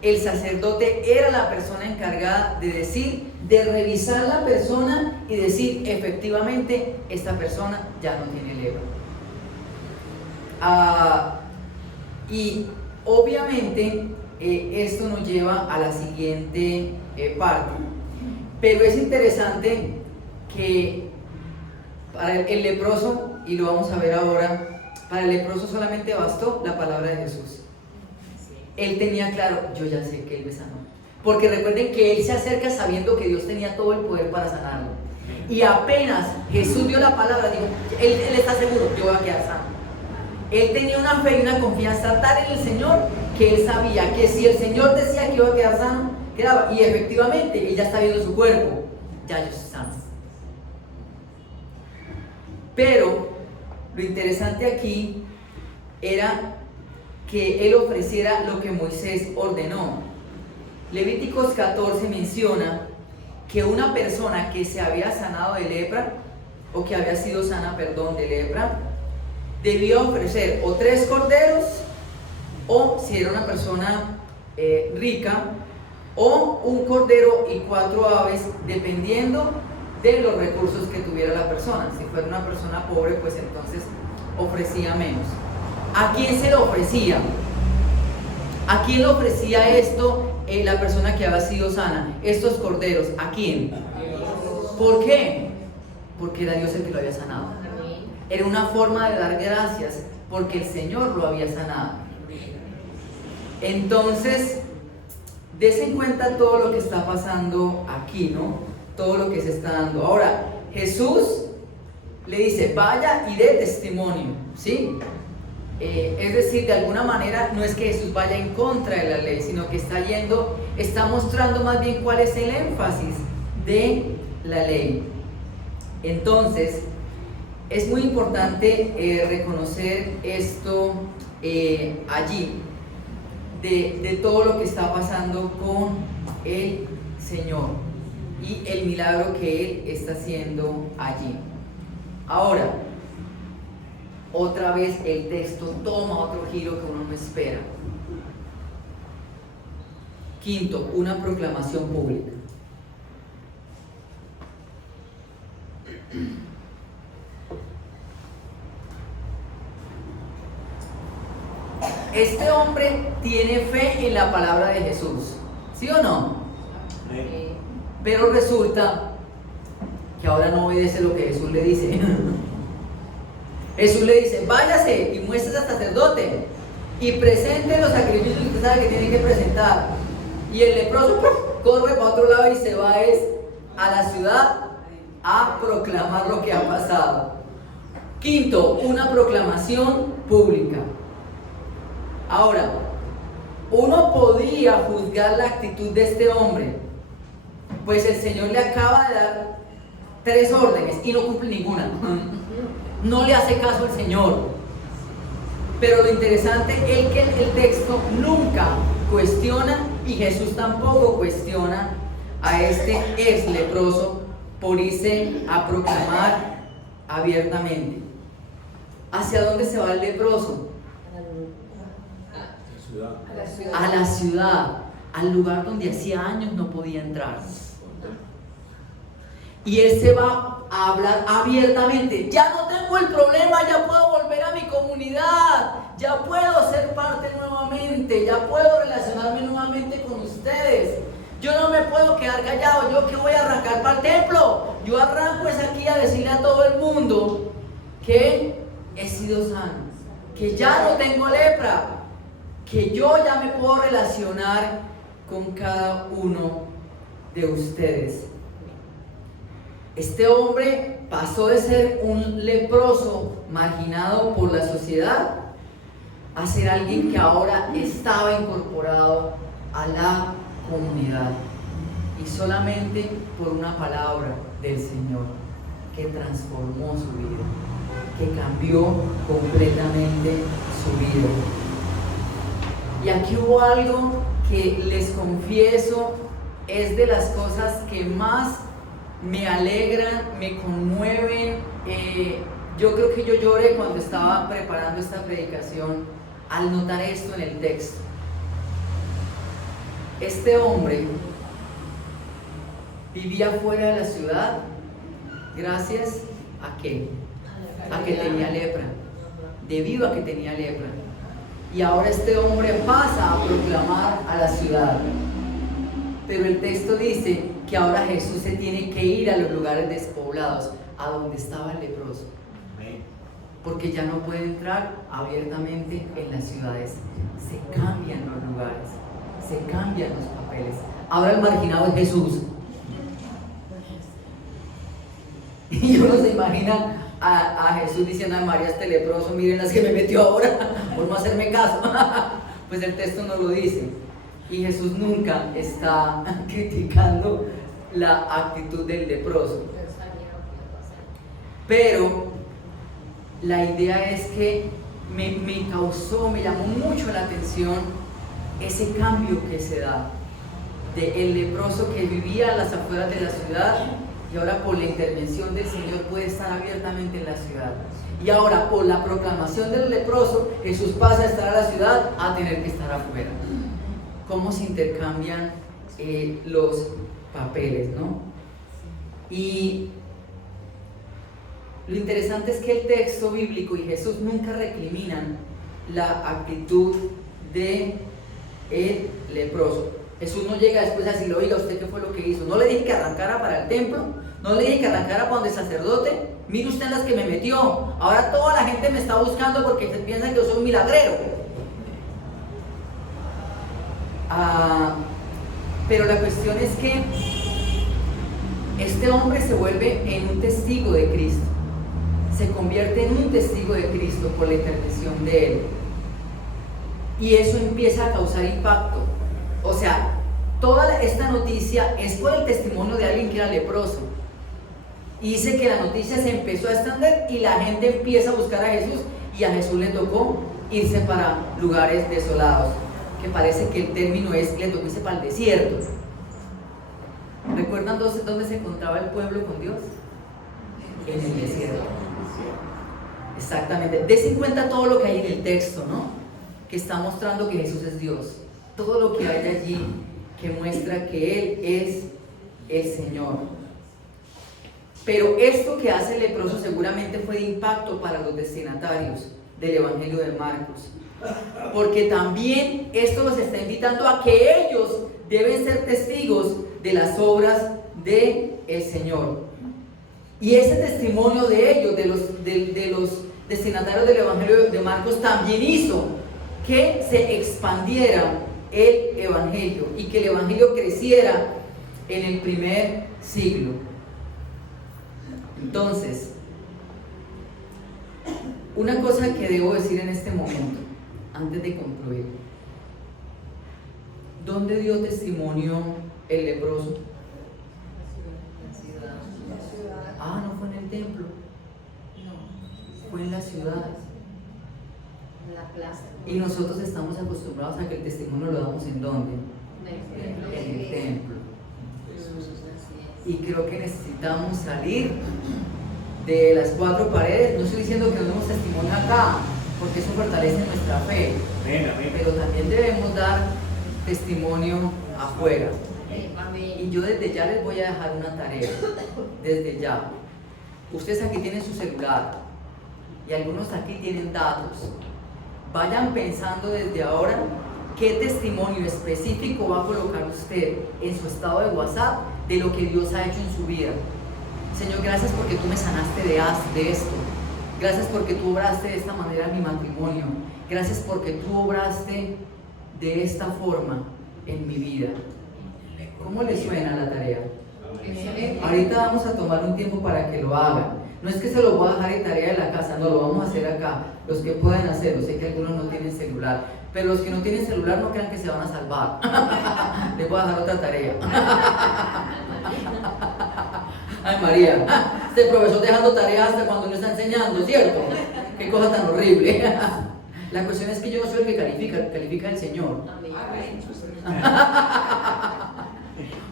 El sacerdote era la persona encargada de revisar la persona y decir, efectivamente, esta persona ya no tiene lepra. Y obviamente esto nos lleva a la siguiente parte. Pero es interesante que para el leproso, y lo vamos a ver ahora, para el leproso solamente bastó la palabra de Jesús. Él tenía claro, yo ya sé que él me sanó. Porque recuerden que él se acerca sabiendo que Dios tenía todo el poder para sanarlo. Y apenas Jesús dio la palabra, dijo, él está seguro, yo voy a quedar sano. Él tenía una fe y una confianza tal en el Señor que él sabía que si el Señor decía que iba a quedar sano, quedaba. Y efectivamente, él ya está viendo su cuerpo, ya yo estoy sano. Pero lo interesante aquí era que él ofreciera lo que Moisés ordenó. Levíticos 14 menciona que una persona que se había sanado de lepra, o que había sido sana, perdón, de lepra, debía ofrecer o 3 corderos, o si era una persona rica, o un cordero y 4 aves, dependiendo de los recursos que tuviera la persona. Si fuera una persona pobre, pues entonces ofrecía menos. ¿A quién se lo ofrecía? ¿A quién le ofrecía esto la persona que había sido sana? Estos corderos, ¿a quién? ¿Por qué? Porque era Dios el que lo había sanado. Era una forma de dar gracias porque el Señor lo había sanado. Entonces, des en cuenta todo lo que está pasando aquí, ¿no? Todo lo que se está dando. Ahora, Jesús le dice, vaya y dé testimonio, ¿sí? Es decir, de alguna manera no es que Jesús vaya en contra de la ley, sino que está mostrando más bien cuál es el énfasis de la ley. Entonces, es muy importante reconocer esto allí, de todo lo que está pasando con el Señor y el milagro que Él está haciendo allí. Ahora, otra vez el texto toma otro giro que uno no espera. Quinto, una proclamación pública. Este hombre tiene fe en la palabra de Jesús, ¿sí o no? Sí. Pero resulta que ahora no obedece lo que Jesús le dice. Jesús le dice, váyase y muéstrese al sacerdote y presente los sacrificios que usted sabe que tiene que presentar. Y el leproso corre para otro lado y se va a la ciudad a proclamar lo que ha pasado. Quinto, una proclamación pública. Ahora, uno podría juzgar la actitud de este hombre, pues el Señor le acaba de dar 3 órdenes y no cumple ninguna. No le hace caso al Señor. Pero lo interesante es que el texto nunca cuestiona, y Jesús tampoco cuestiona a este ex leproso por irse a proclamar abiertamente. ¿Hacia dónde se va el leproso? A la ciudad, al lugar donde hacía años no podía entrar. Y él se va a hablar abiertamente. Ya no tengo el problema, ya puedo volver a mi comunidad, ya puedo ser parte nuevamente, ya puedo relacionarme nuevamente con ustedes. Yo no me puedo quedar callado. Yo que voy a arrancar para el templo. Yo arranco es aquí a decirle a todo el mundo que he sido sano, que ya no tengo lepra, que yo ya me puedo relacionar con cada uno de ustedes. Este hombre pasó de ser un leproso marginado por la sociedad a ser alguien que ahora estaba incorporado a la comunidad, y solamente por una palabra del Señor que transformó su vida, que cambió completamente su vida. Y aquí hubo algo que les confieso es de las cosas que más me alegran, me conmueven. Yo creo que yo lloré cuando estaba preparando esta predicación al notar esto en el texto. Este hombre vivía fuera de la ciudad gracias a que tenía lepra, debido a que tenía lepra. Y ahora este hombre pasa a proclamar a la ciudad. Pero el texto dice que ahora Jesús se tiene que ir a los lugares despoblados, a donde estaba el leproso, porque ya no puede entrar abiertamente en las ciudades. Se cambian los lugares, se cambian los papeles. Ahora el marginado es Jesús. Y uno se imagina a Jesús diciendo a María, este leproso, miren las que me metió ahora, por no hacerme caso. Pues el texto no lo dice. Y Jesús nunca está criticando la actitud del leproso. Pero la idea es que me llamó mucho la atención ese cambio que se da del leproso que vivía a las afueras de la ciudad y ahora por la intervención del Señor puede estar abiertamente en la ciudad. Y ahora por la proclamación del leproso Jesús pasa a estar a la ciudad a tener que estar afuera. Cómo se intercambian los papeles, ¿no? Y lo interesante es que el texto bíblico y Jesús nunca recriminan la actitud de el leproso. Jesús no llega después a decirle, oiga, ¿usted qué fue lo que hizo? No le dije que arrancara para el templo, no le dije que arrancara para donde el sacerdote. Mire usted en las que me metió. Ahora toda la gente me está buscando porque se piensa que yo soy un milagrero. Pero la cuestión es que este hombre se vuelve en un testigo de Cristo. Se convierte en un testigo de Cristo por la intervención de él. Y eso empieza a causar impacto. O sea, toda esta noticia es por el testimonio de alguien que era leproso. Y dice que la noticia se empezó a extender y la gente empieza a buscar a Jesús. Y a Jesús le tocó irse para lugares desolados. Que parece que el término es, le tocó irse para el desierto. ¿Recuerdan dónde se encontraba el pueblo con Dios? En el desierto. Exactamente. Des en cuenta todo lo que hay en el texto, ¿no? Que está mostrando que Jesús es Dios. Todo lo que hay allí que muestra que Él es el Señor. Pero esto que hace el leproso seguramente fue de impacto para los destinatarios del Evangelio de Marcos. Porque también esto los está invitando a que ellos deben ser testigos de las obras del Señor. Y ese testimonio de ellos, de los destinatarios del Evangelio de Marcos, también hizo que se expandiera el Evangelio y que el Evangelio creciera en el primer siglo. Entonces, una cosa que debo decir en este momento, antes de concluir: ¿dónde dio testimonio el leproso? Ah, no fue en el templo, fue en la ciudad. La plaza. Y nosotros estamos acostumbrados a que el testimonio lo damos ¿en dónde? En el templo. Y creo que necesitamos salir de las cuatro paredes. No estoy diciendo que no demos testimonio acá, porque eso fortalece nuestra fe. Pero también debemos dar testimonio afuera. Y yo desde ya les voy a dejar una tarea. Desde ya. Ustedes aquí tienen su celular y algunos aquí tienen datos. Vayan pensando desde ahora qué testimonio específico va a colocar usted en su estado de WhatsApp de lo que Dios ha hecho en su vida. Señor, gracias porque tú me sanaste de esto. Gracias porque tú obraste de esta manera en mi matrimonio. Gracias porque tú obraste de esta forma en mi vida. ¿Cómo le suena la tarea? Ahorita vamos a tomar un tiempo para que lo hagan. No es que se lo voy a dejar de tarea de la casa, no, lo vamos a hacer acá. Los que puedan hacerlo, sé que algunos no tienen celular, pero los que no tienen celular no crean que se van a salvar. Les voy a dejar otra tarea. Ay, María, este profesor dejando tareas hasta cuando no está enseñando, ¿cierto? Qué cosa tan horrible. La cuestión es que yo no soy el que califica el Señor.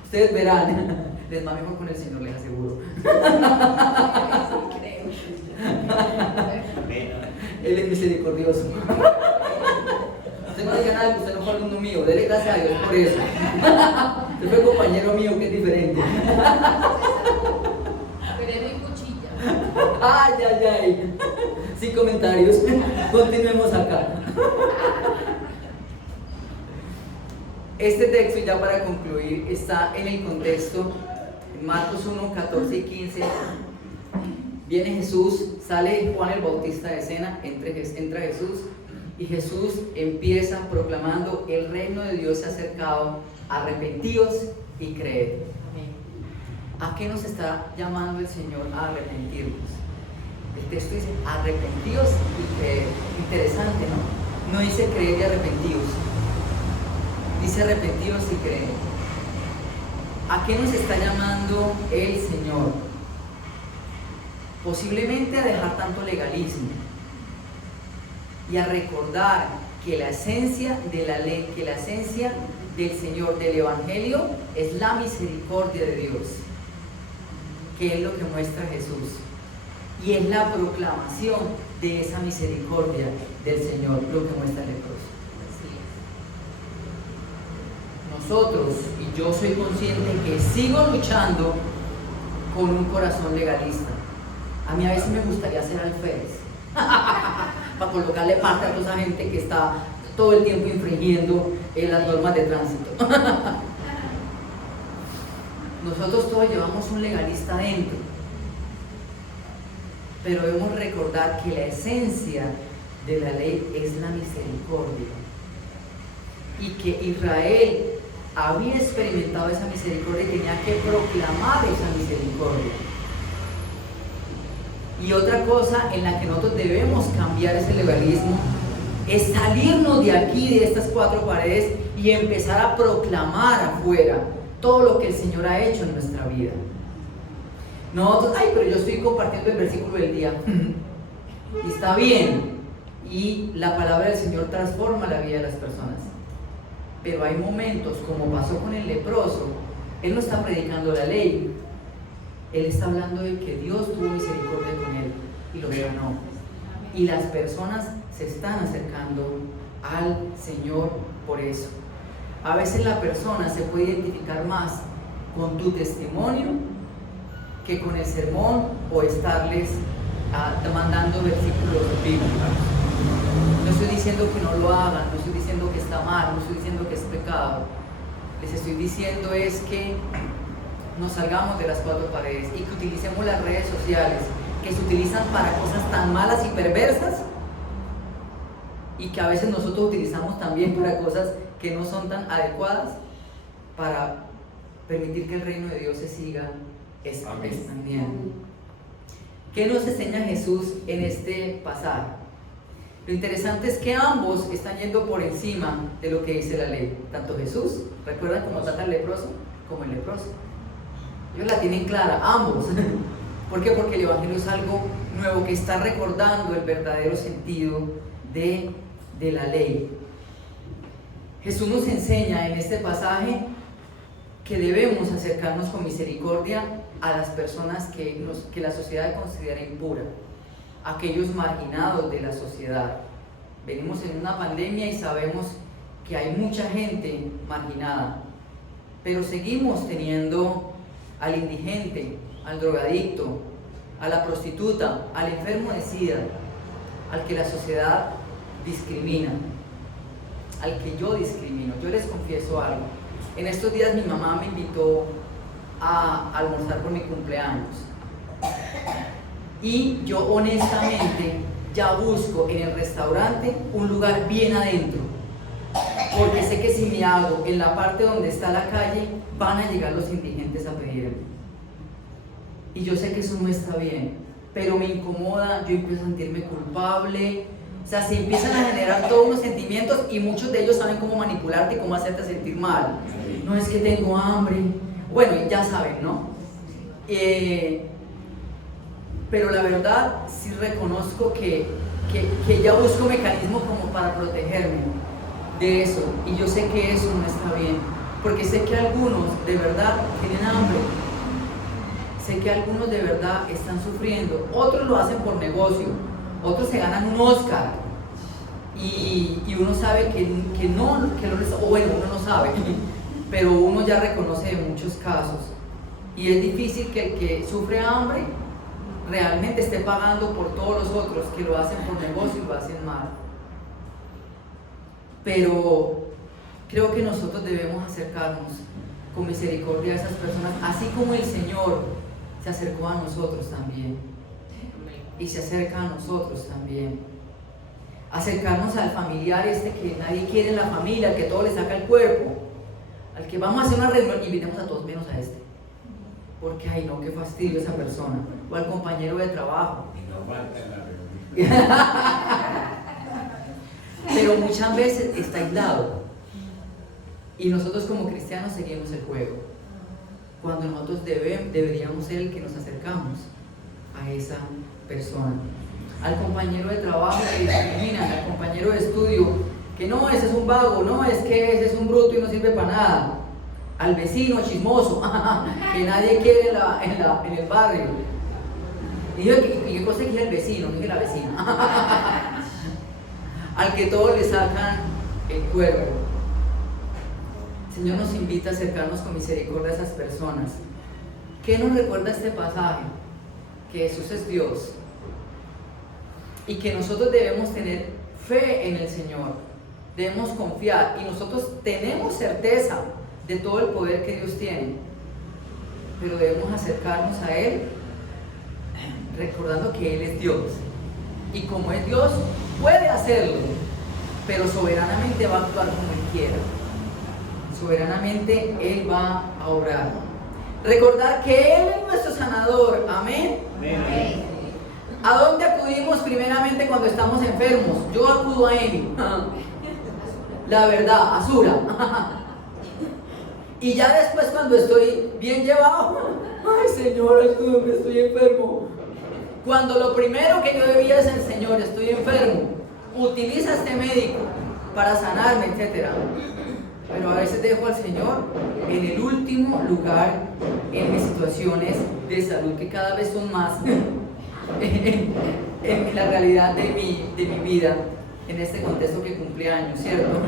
Ustedes verán, les va mejor con el Señor, les aseguro. Él es misericordioso. Usted no diga nada que usted no fue alumno mío, dele gracias a Dios por eso. Usted fue compañero mío, que es diferente. Pero es muy cuchilla. Ay, ay, ay. Sin comentarios. Continuemos acá. Este texto, ya para concluir, está en el contexto Marcos 1, 14 y 15. Viene Jesús, sale Juan el Bautista de escena, entra Jesús, y Jesús empieza proclamando: el reino de Dios se ha acercado, arrepentíos y creed. ¿A qué nos está llamando el Señor? A arrepentirnos. El texto dice arrepentidos y creer. Interesante, ¿no? No dice creer y arrepentidos. Dice arrepentidos y creer. ¿A qué nos está llamando el Señor? Posiblemente a dejar tanto legalismo y a recordar que la esencia de la ley, que la esencia del Señor, del Evangelio, es la misericordia de Dios, que es lo que muestra Jesús, y es la proclamación de esa misericordia del Señor, lo que muestra el leproso. Nosotros, y yo soy consciente que sigo luchando con un corazón legalista. A mí a veces me gustaría ser alférez para colocarle parte a toda esa gente que está todo el tiempo infringiendo las normas de tránsito. Nosotros todos llevamos un legalista adentro, pero debemos recordar que la esencia de la ley es la misericordia, y que Israel había experimentado esa misericordia y tenía que proclamar esa misericordia. Y otra cosa en la que nosotros debemos cambiar ese legalismo es salirnos de aquí, de estas cuatro paredes, y empezar a proclamar afuera todo lo que el Señor ha hecho en nuestra vida. Nosotros, pero yo estoy compartiendo el versículo del día. Y está bien, y la palabra del Señor transforma la vida de las personas. Pero hay momentos, como pasó con el leproso, él no está predicando la ley, él está hablando de que Dios tuvo misericordia con él y lo sanó. Y las personas se están acercando al Señor por eso. A veces la persona se puede identificar más con tu testimonio que con el sermón o estarles mandando versículos bíblicos. No estoy diciendo que no lo hagan, no estoy diciendo que está mal, no estoy diciendo que es pecado. Les estoy diciendo es que nos salgamos de las cuatro paredes y que utilicemos las redes sociales, que se utilizan para cosas tan malas y perversas, y que a veces nosotros utilizamos también para cosas que no son tan adecuadas, para permitir que el reino de Dios se siga expandiendo. ¿Qué nos enseña Jesús en este pasaje? Lo interesante es que ambos están yendo por encima de lo que dice la ley. Tanto Jesús, ¿recuerdan cómo trata al leproso? Como el leproso. Ellos la tienen clara, ambos. ¿Por qué? Porque el Evangelio es algo nuevo que está recordando el verdadero sentido de la ley. Jesús nos enseña en este pasaje que debemos acercarnos con misericordia a las personas que la sociedad considera impura, aquellos marginados de la sociedad. Venimos en una pandemia y sabemos que hay mucha gente marginada, pero seguimos teniendo al indigente, al drogadicto, a la prostituta, al enfermo de SIDA, al que la sociedad discrimina, al que yo discrimino. Yo les confieso algo. En estos días mi mamá me invitó a almorzar por mi cumpleaños, y yo honestamente ya busco en el restaurante un lugar bien adentro, porque sé que si me hago en la parte donde está la calle, van a llegar los indigentes a pedirme, y yo sé que eso no está bien, pero me incomoda, yo empiezo a sentirme culpable. O sea, se empiezan a generar todos unos sentimientos, y muchos de ellos saben cómo manipularte y cómo hacerte sentir mal. No, es que tengo hambre. Bueno, ya saben, ¿no? Pero la verdad sí reconozco que ya busco mecanismos como para protegerme de eso, y yo sé que eso no está bien, porque sé que algunos de verdad tienen hambre, sé que algunos de verdad están sufriendo, otros lo hacen por negocio, otros se ganan un Oscar, y uno sabe que no les, o bueno, uno no sabe, pero uno ya reconoce de muchos casos, y es difícil que el que sufre hambre realmente esté pagando por todos los otros que lo hacen por negocio y lo hacen mal. Pero creo que nosotros debemos acercarnos con misericordia a esas personas, así como el Señor se acercó a nosotros también, y se acerca a nosotros también. Acercarnos al familiar que nadie quiere en la familia, al que todo le saca el cuerpo, al que vamos a hacer una reunión y vinimos a todos menos a porque ay no, qué fastidio esa persona, o al compañero de trabajo, No falta en la reunión. Pero muchas veces está aislado. Y nosotros como cristianos seguimos el juego. Cuando nosotros deberíamos ser el que nos acercamos a esa persona. Al compañero de trabajo que discriminan, al compañero de estudio, que no, ese es un vago, no, es que ese es un bruto y no sirve para nada. Al vecino chismoso, que nadie quiere en el barrio. Y qué cosa que es el vecino, no es la vecina. Al que todos le sacan el cuerpo. El Señor nos invita a acercarnos con misericordia a esas personas. ¿Qué nos recuerda este pasaje? Que Jesús es Dios y que nosotros debemos tener fe en el Señor, debemos confiar y nosotros tenemos certeza de todo el poder que Dios tiene, pero debemos acercarnos a Él recordando que Él es Dios y como es Dios puede hacerlo, pero soberanamente va a actuar como Él quiera. Soberanamente Él va a obrar. Recordar que Él es nuestro sanador. Amén. Amén. ¿A dónde acudimos primeramente cuando estamos enfermos? Yo acudo a Él. La verdad, a Sura. Y ya después cuando estoy bien llevado, ay Señor, ayúdame, estoy enfermo. Cuando lo primero que yo debía es el Señor, estoy enfermo. Utiliza este médico para sanarme, etc. Pero a veces dejo al Señor en el último lugar en mis situaciones de salud, que cada vez son más en la realidad de mi vida, en este contexto que cumple años, ¿cierto?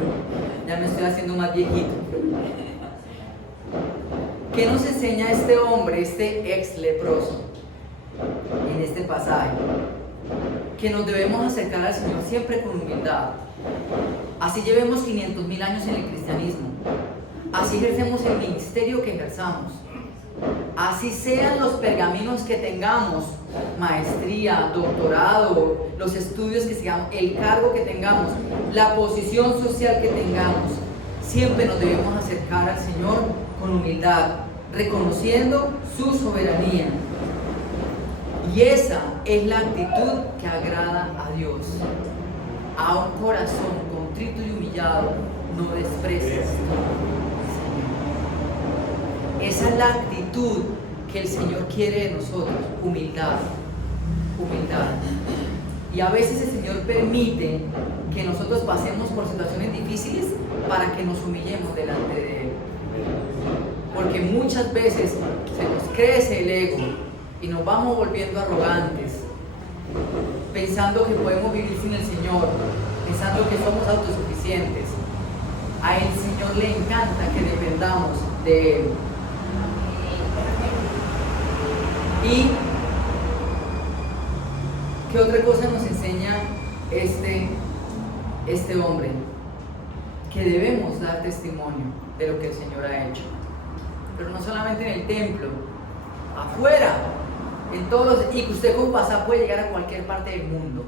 Ya me estoy haciendo más viejito. ¿Qué nos enseña este hombre, este ex leproso, en este pasaje? Que nos debemos acercar al Señor siempre con humildad. Así llevemos 500.000 años en el cristianismo, así ejercemos el ministerio que ejerzamos, así sean los pergaminos que tengamos, maestría, doctorado, los estudios que sigamos, el cargo que tengamos, la posición social que tengamos, siempre nos debemos acercar al Señor con humildad, reconociendo su soberanía. Y esa es la actitud que agrada a Dios. A un corazón contrito y humillado no desprecies. Esa es la actitud que el Señor quiere de nosotros, humildad, humildad. Y a veces el Señor permite que nosotros pasemos por situaciones difíciles para que nos humillemos delante de Él. Porque muchas veces se nos crece el ego y nos vamos volviendo arrogantes, pensando que podemos vivir sin el Señor, pensando que somos autosuficientes. A el Señor le encanta que dependamos de Él. ¿Y qué otra cosa nos enseña este hombre? Que debemos dar testimonio de lo que el Señor ha hecho. Pero no solamente en el templo, afuera, en todos los, y que usted con WhatsApp puede llegar a cualquier parte del mundo.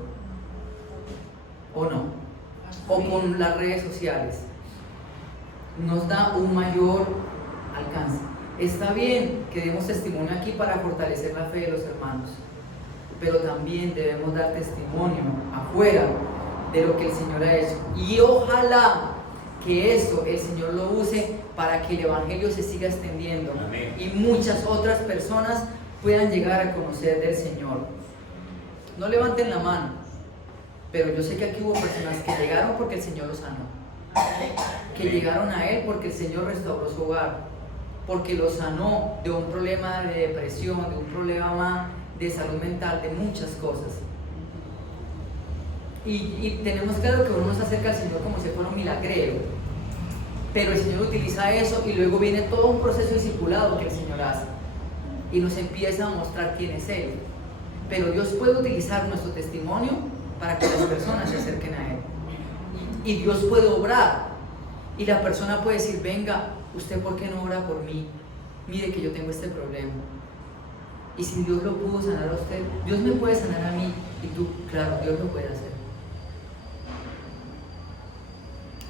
¿O no? O con las redes sociales. Nos da un mayor alcance. Está bien que demos testimonio aquí para fortalecer la fe de los hermanos, pero también debemos dar testimonio afuera de lo que el Señor ha hecho. Y ojalá que eso el Señor lo use para que el Evangelio se siga extendiendo. Amén. Y muchas otras personas puedan llegar a conocer del Señor. No levanten la mano, pero yo sé que aquí hubo personas que llegaron porque el Señor los sanó, que llegaron a Él porque el Señor restauró su hogar, porque los sanó de un problema de depresión, de un problema de salud mental, de muchas cosas. Y tenemos claro que uno se acerca al Señor como si fuera un milagrero, pero el Señor utiliza eso y luego viene todo un proceso discipulado que el Señor hace y nos empieza a mostrar quién es Él. Pero Dios puede utilizar nuestro testimonio para que las personas se acerquen a Él, y Dios puede obrar y la persona puede decir: venga, ¿usted por qué no ora por mí? Mire que yo tengo este problema. Y si Dios lo pudo sanar a usted, Dios me puede sanar a mí. Y tú, claro, Dios lo puede hacer.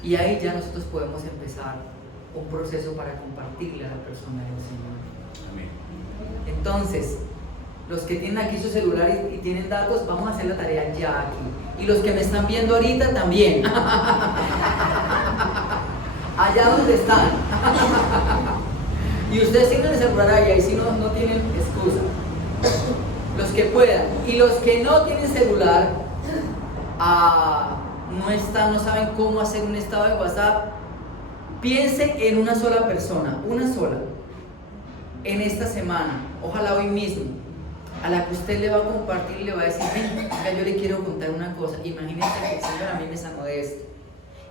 Y ahí ya nosotros podemos empezar un proceso para compartirle a la persona del Señor. Amén. Entonces, Los que tienen aquí su celular y tienen datos, vamos a hacer la tarea ya aquí. Y los que me están viendo ahorita también. Allá donde están. Y ustedes tienen el celular ahí, ahí sí no tienen excusa. Los que puedan. Y los que no tienen celular, no saben cómo hacer un estado de WhatsApp, piense en una sola persona, una sola, en esta semana, ojalá hoy mismo, a la que usted le va a compartir y le va a decir, ven, acá yo le quiero contar una cosa. Imagínese que el Señor a mí me sanó de esto.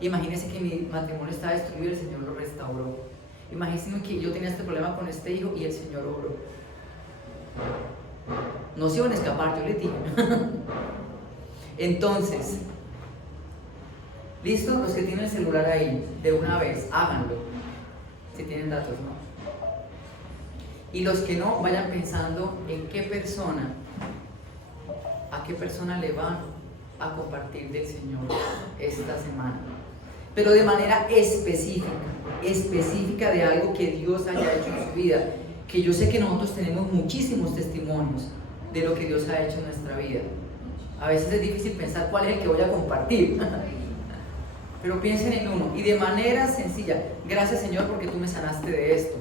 Imagínese que mi matrimonio estaba destruido y el Señor lo restauró. Imagínese que yo tenía este problema con este hijo y el Señor obró. No se iban a escapar, yo le dije. Entonces, ¿listo? Los que tienen el celular ahí, de una vez, háganlo. Si tienen datos, ¿no? Y los que no, vayan pensando en a qué persona le van a compartir del Señor esta semana. Pero de manera específica de algo que Dios haya hecho en su vida. Que yo sé que nosotros tenemos muchísimos testimonios de lo que Dios ha hecho en nuestra vida. A veces es difícil pensar cuál es el que voy a compartir. Pero piensen en uno y de manera sencilla. Gracias, Señor, porque tú me sanaste de esto.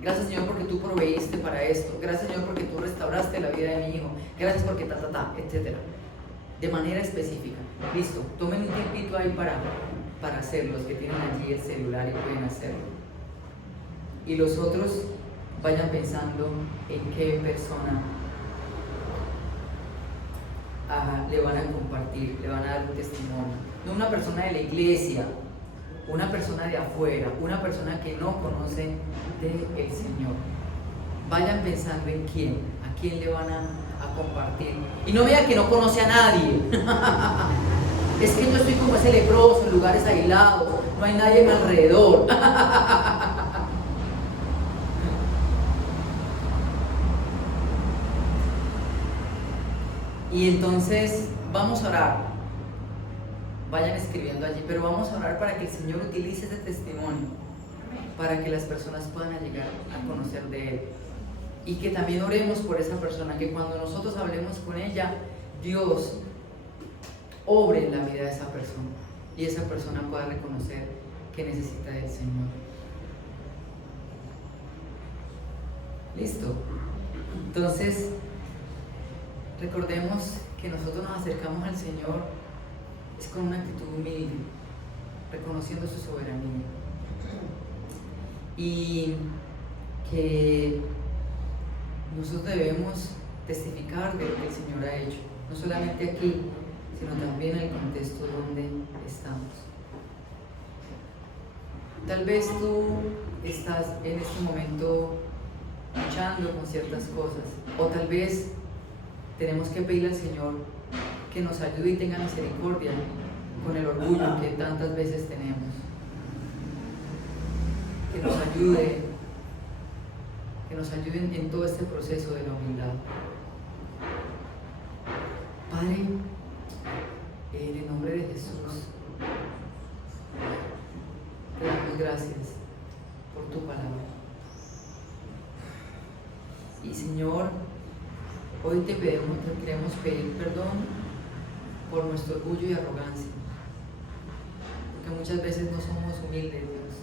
Gracias, Señor, porque tú proveíste para esto. Gracias, Señor, porque tú restauraste la vida de mi hijo. Gracias porque etc. De manera específica. Listo, tomen un tiempito ahí para hacerlo. Los que tienen allí el celular y pueden hacerlo. Y los otros vayan pensando en qué persona le van a compartir, le van a dar un testimonio. No una persona de la iglesia, una persona de afuera, una persona que no conoce del Señor. Vayan pensando en a quién le van a compartir. Y no vean que no conoce a nadie. Es que yo estoy como ese leproso en lugares aislados, no hay nadie a mi alrededor. Y entonces vamos a orar. Vayan escribiendo allí, pero vamos a orar para que el Señor utilice ese testimonio para que las personas puedan llegar a conocer de Él. Y que también oremos por esa persona, que cuando nosotros hablemos con ella, Dios obre en la vida de esa persona y esa persona pueda reconocer que necesita del Señor. ¿Listo? Entonces, recordemos que nosotros nos acercamos al Señor es con una actitud humilde, reconociendo su soberanía. Y que nosotros debemos testificar de lo que el Señor ha hecho, no solamente aquí, sino también en el contexto donde estamos. Tal vez tú estás en este momento luchando con ciertas cosas, o tal vez tenemos que pedirle al Señor que nos ayude y tenga misericordia con el orgullo que tantas veces tenemos. Que nos ayude en todo este proceso de la humildad. Padre, en el nombre de Jesús, te damos gracias por tu palabra. Y Señor, hoy te queremos pedir perdón por nuestro orgullo y arrogancia, porque muchas veces no somos humildes, Dios.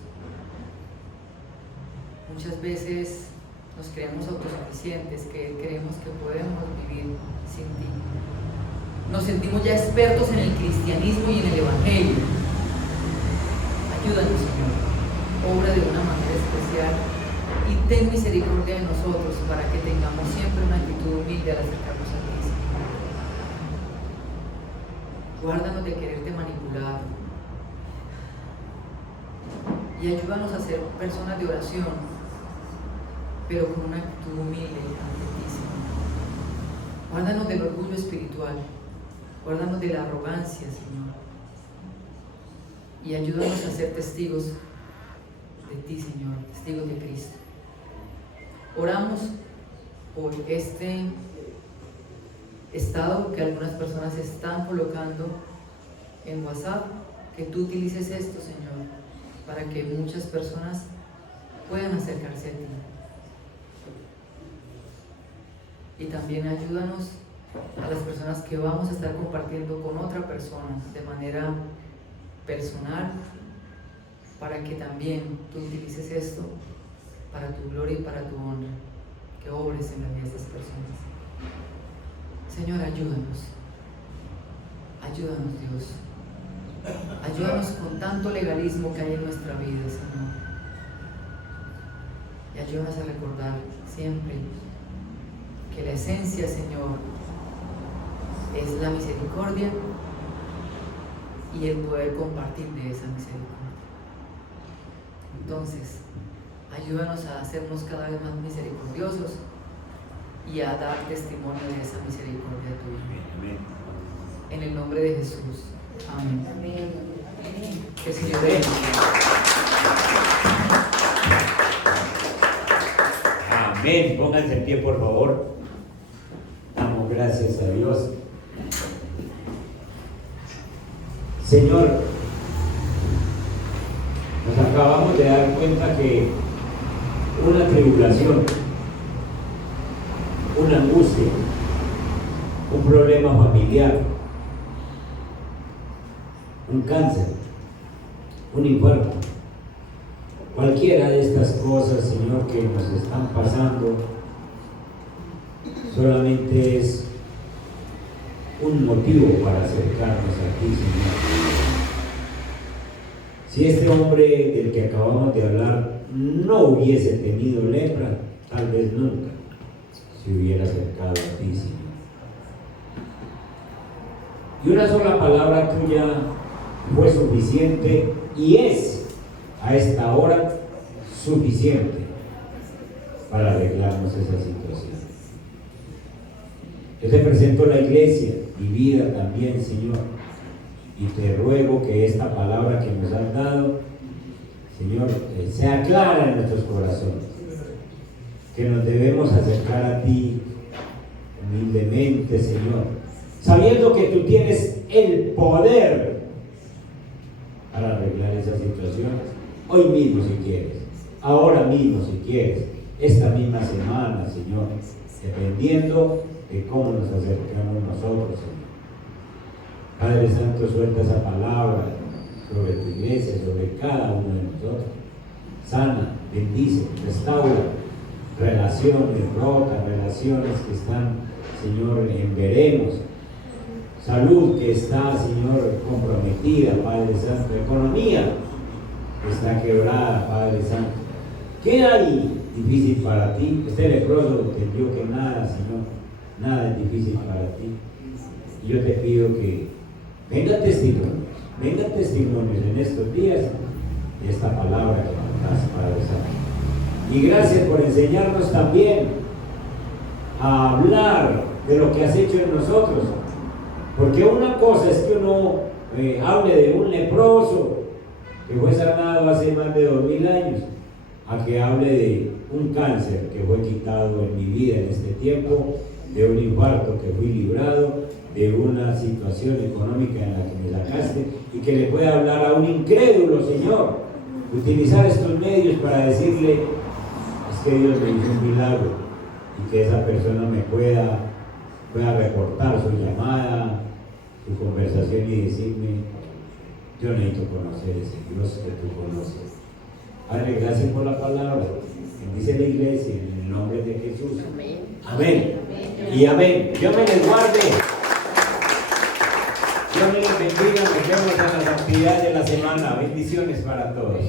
Muchas veces nos creemos autosuficientes, que creemos que podemos vivir sin ti. Nos sentimos ya expertos en el cristianismo y en el evangelio. Ayúdanos, Señor, obra de una manera especial y ten misericordia de nosotros para que tengamos siempre una actitud humilde al acercarnos a ti, Señor. Guárdanos de quererte manipular y ayúdanos a ser personas de oración, pero con una actitud humilde ante ti, Señor. Guárdanos del orgullo espiritual, guárdanos de la arrogancia, Señor, y ayúdanos a ser testigos de ti, Señor, testigos de Cristo. Oramos por este estado que algunas personas están colocando en WhatsApp, que tú utilices esto, Señor, para que muchas personas puedan acercarse a ti. Y también ayúdanos a las personas que vamos a estar compartiendo con otra persona de manera personal, para que también tú utilices esto para tu gloria y para tu honra, que obres en la vida de estas personas. Señor, ayúdanos. Ayúdanos, Dios. Ayúdanos con tanto legalismo que hay en nuestra vida, Señor. Y ayúdanos a recordar siempre que la esencia, Señor, es la misericordia y el poder compartir de esa misericordia. Entonces, ayúdanos a hacernos cada vez más misericordiosos y a dar testimonio de esa misericordia tuya. Amén. En el nombre de Jesús. Amén. Amén. Que el Señor bendiga. Amén. Pónganse en pie, por favor. Damos gracias a Dios. Señor, nos acabamos de dar cuenta que una tribulación, una angustia, un problema familiar, un cáncer, un infarto, cualquiera de estas cosas, Señor, que nos están pasando, solamente es un motivo para acercarnos a ti, Señor. Si este hombre del que acabamos de hablar no hubiese tenido lepra, tal vez nunca se hubiera acercado a ti, Señor. Y una sola palabra tuya fue suficiente y es a esta hora suficiente para arreglarnos esa situación. Yo te presento la iglesia, mi vida también, Señor, y te ruego que esta palabra que nos has dado, Señor, sea clara en nuestros corazones, que nos debemos acercar a ti humildemente, Señor, sabiendo que tú tienes el poder para arreglar esa situación, hoy mismo si quieres, ahora mismo si quieres, esta misma semana, Señor, dependiendo de cómo nos acercamos nosotros, Señor. Padre Santo, suelta esa palabra sobre tu iglesia, sobre cada uno de nosotros. Sana, bendice, restaura relaciones rotas, relaciones que están, Señor, en veremos. Salud que está, Señor, comprometida, Padre Santo. Economía que está quebrada, Padre Santo. ¿Qué hay difícil para ti? Este leproso entendió que nada, Señor, nada es difícil para ti. Y yo te pido que vengan testimonios en estos días de esta palabra que nos das, Padre Santo. Y gracias por enseñarnos también a hablar de lo que has hecho en nosotros. Porque una cosa es que uno hable de un leproso que fue sanado hace más de 2000 años, a que hable de un cáncer que fue quitado en mi vida en este tiempo, de un infarto que fui librado, de una situación económica en la que me sacaste, y que le pueda hablar a un incrédulo, Señor, utilizar estos medios para decirle, es que Dios me hizo un milagro, y que esa persona me pueda reportar su llamada, su conversación y decirme, yo necesito conocer ese Dios que tú conoces. Padre, gracias por la palabra. Bendice la iglesia en el nombre de Jesús. Amén. Amén. Y amén. Dios me les guarde. Dios me les bendiga. Nos vemos en las actividades de la semana. Bendiciones para todos.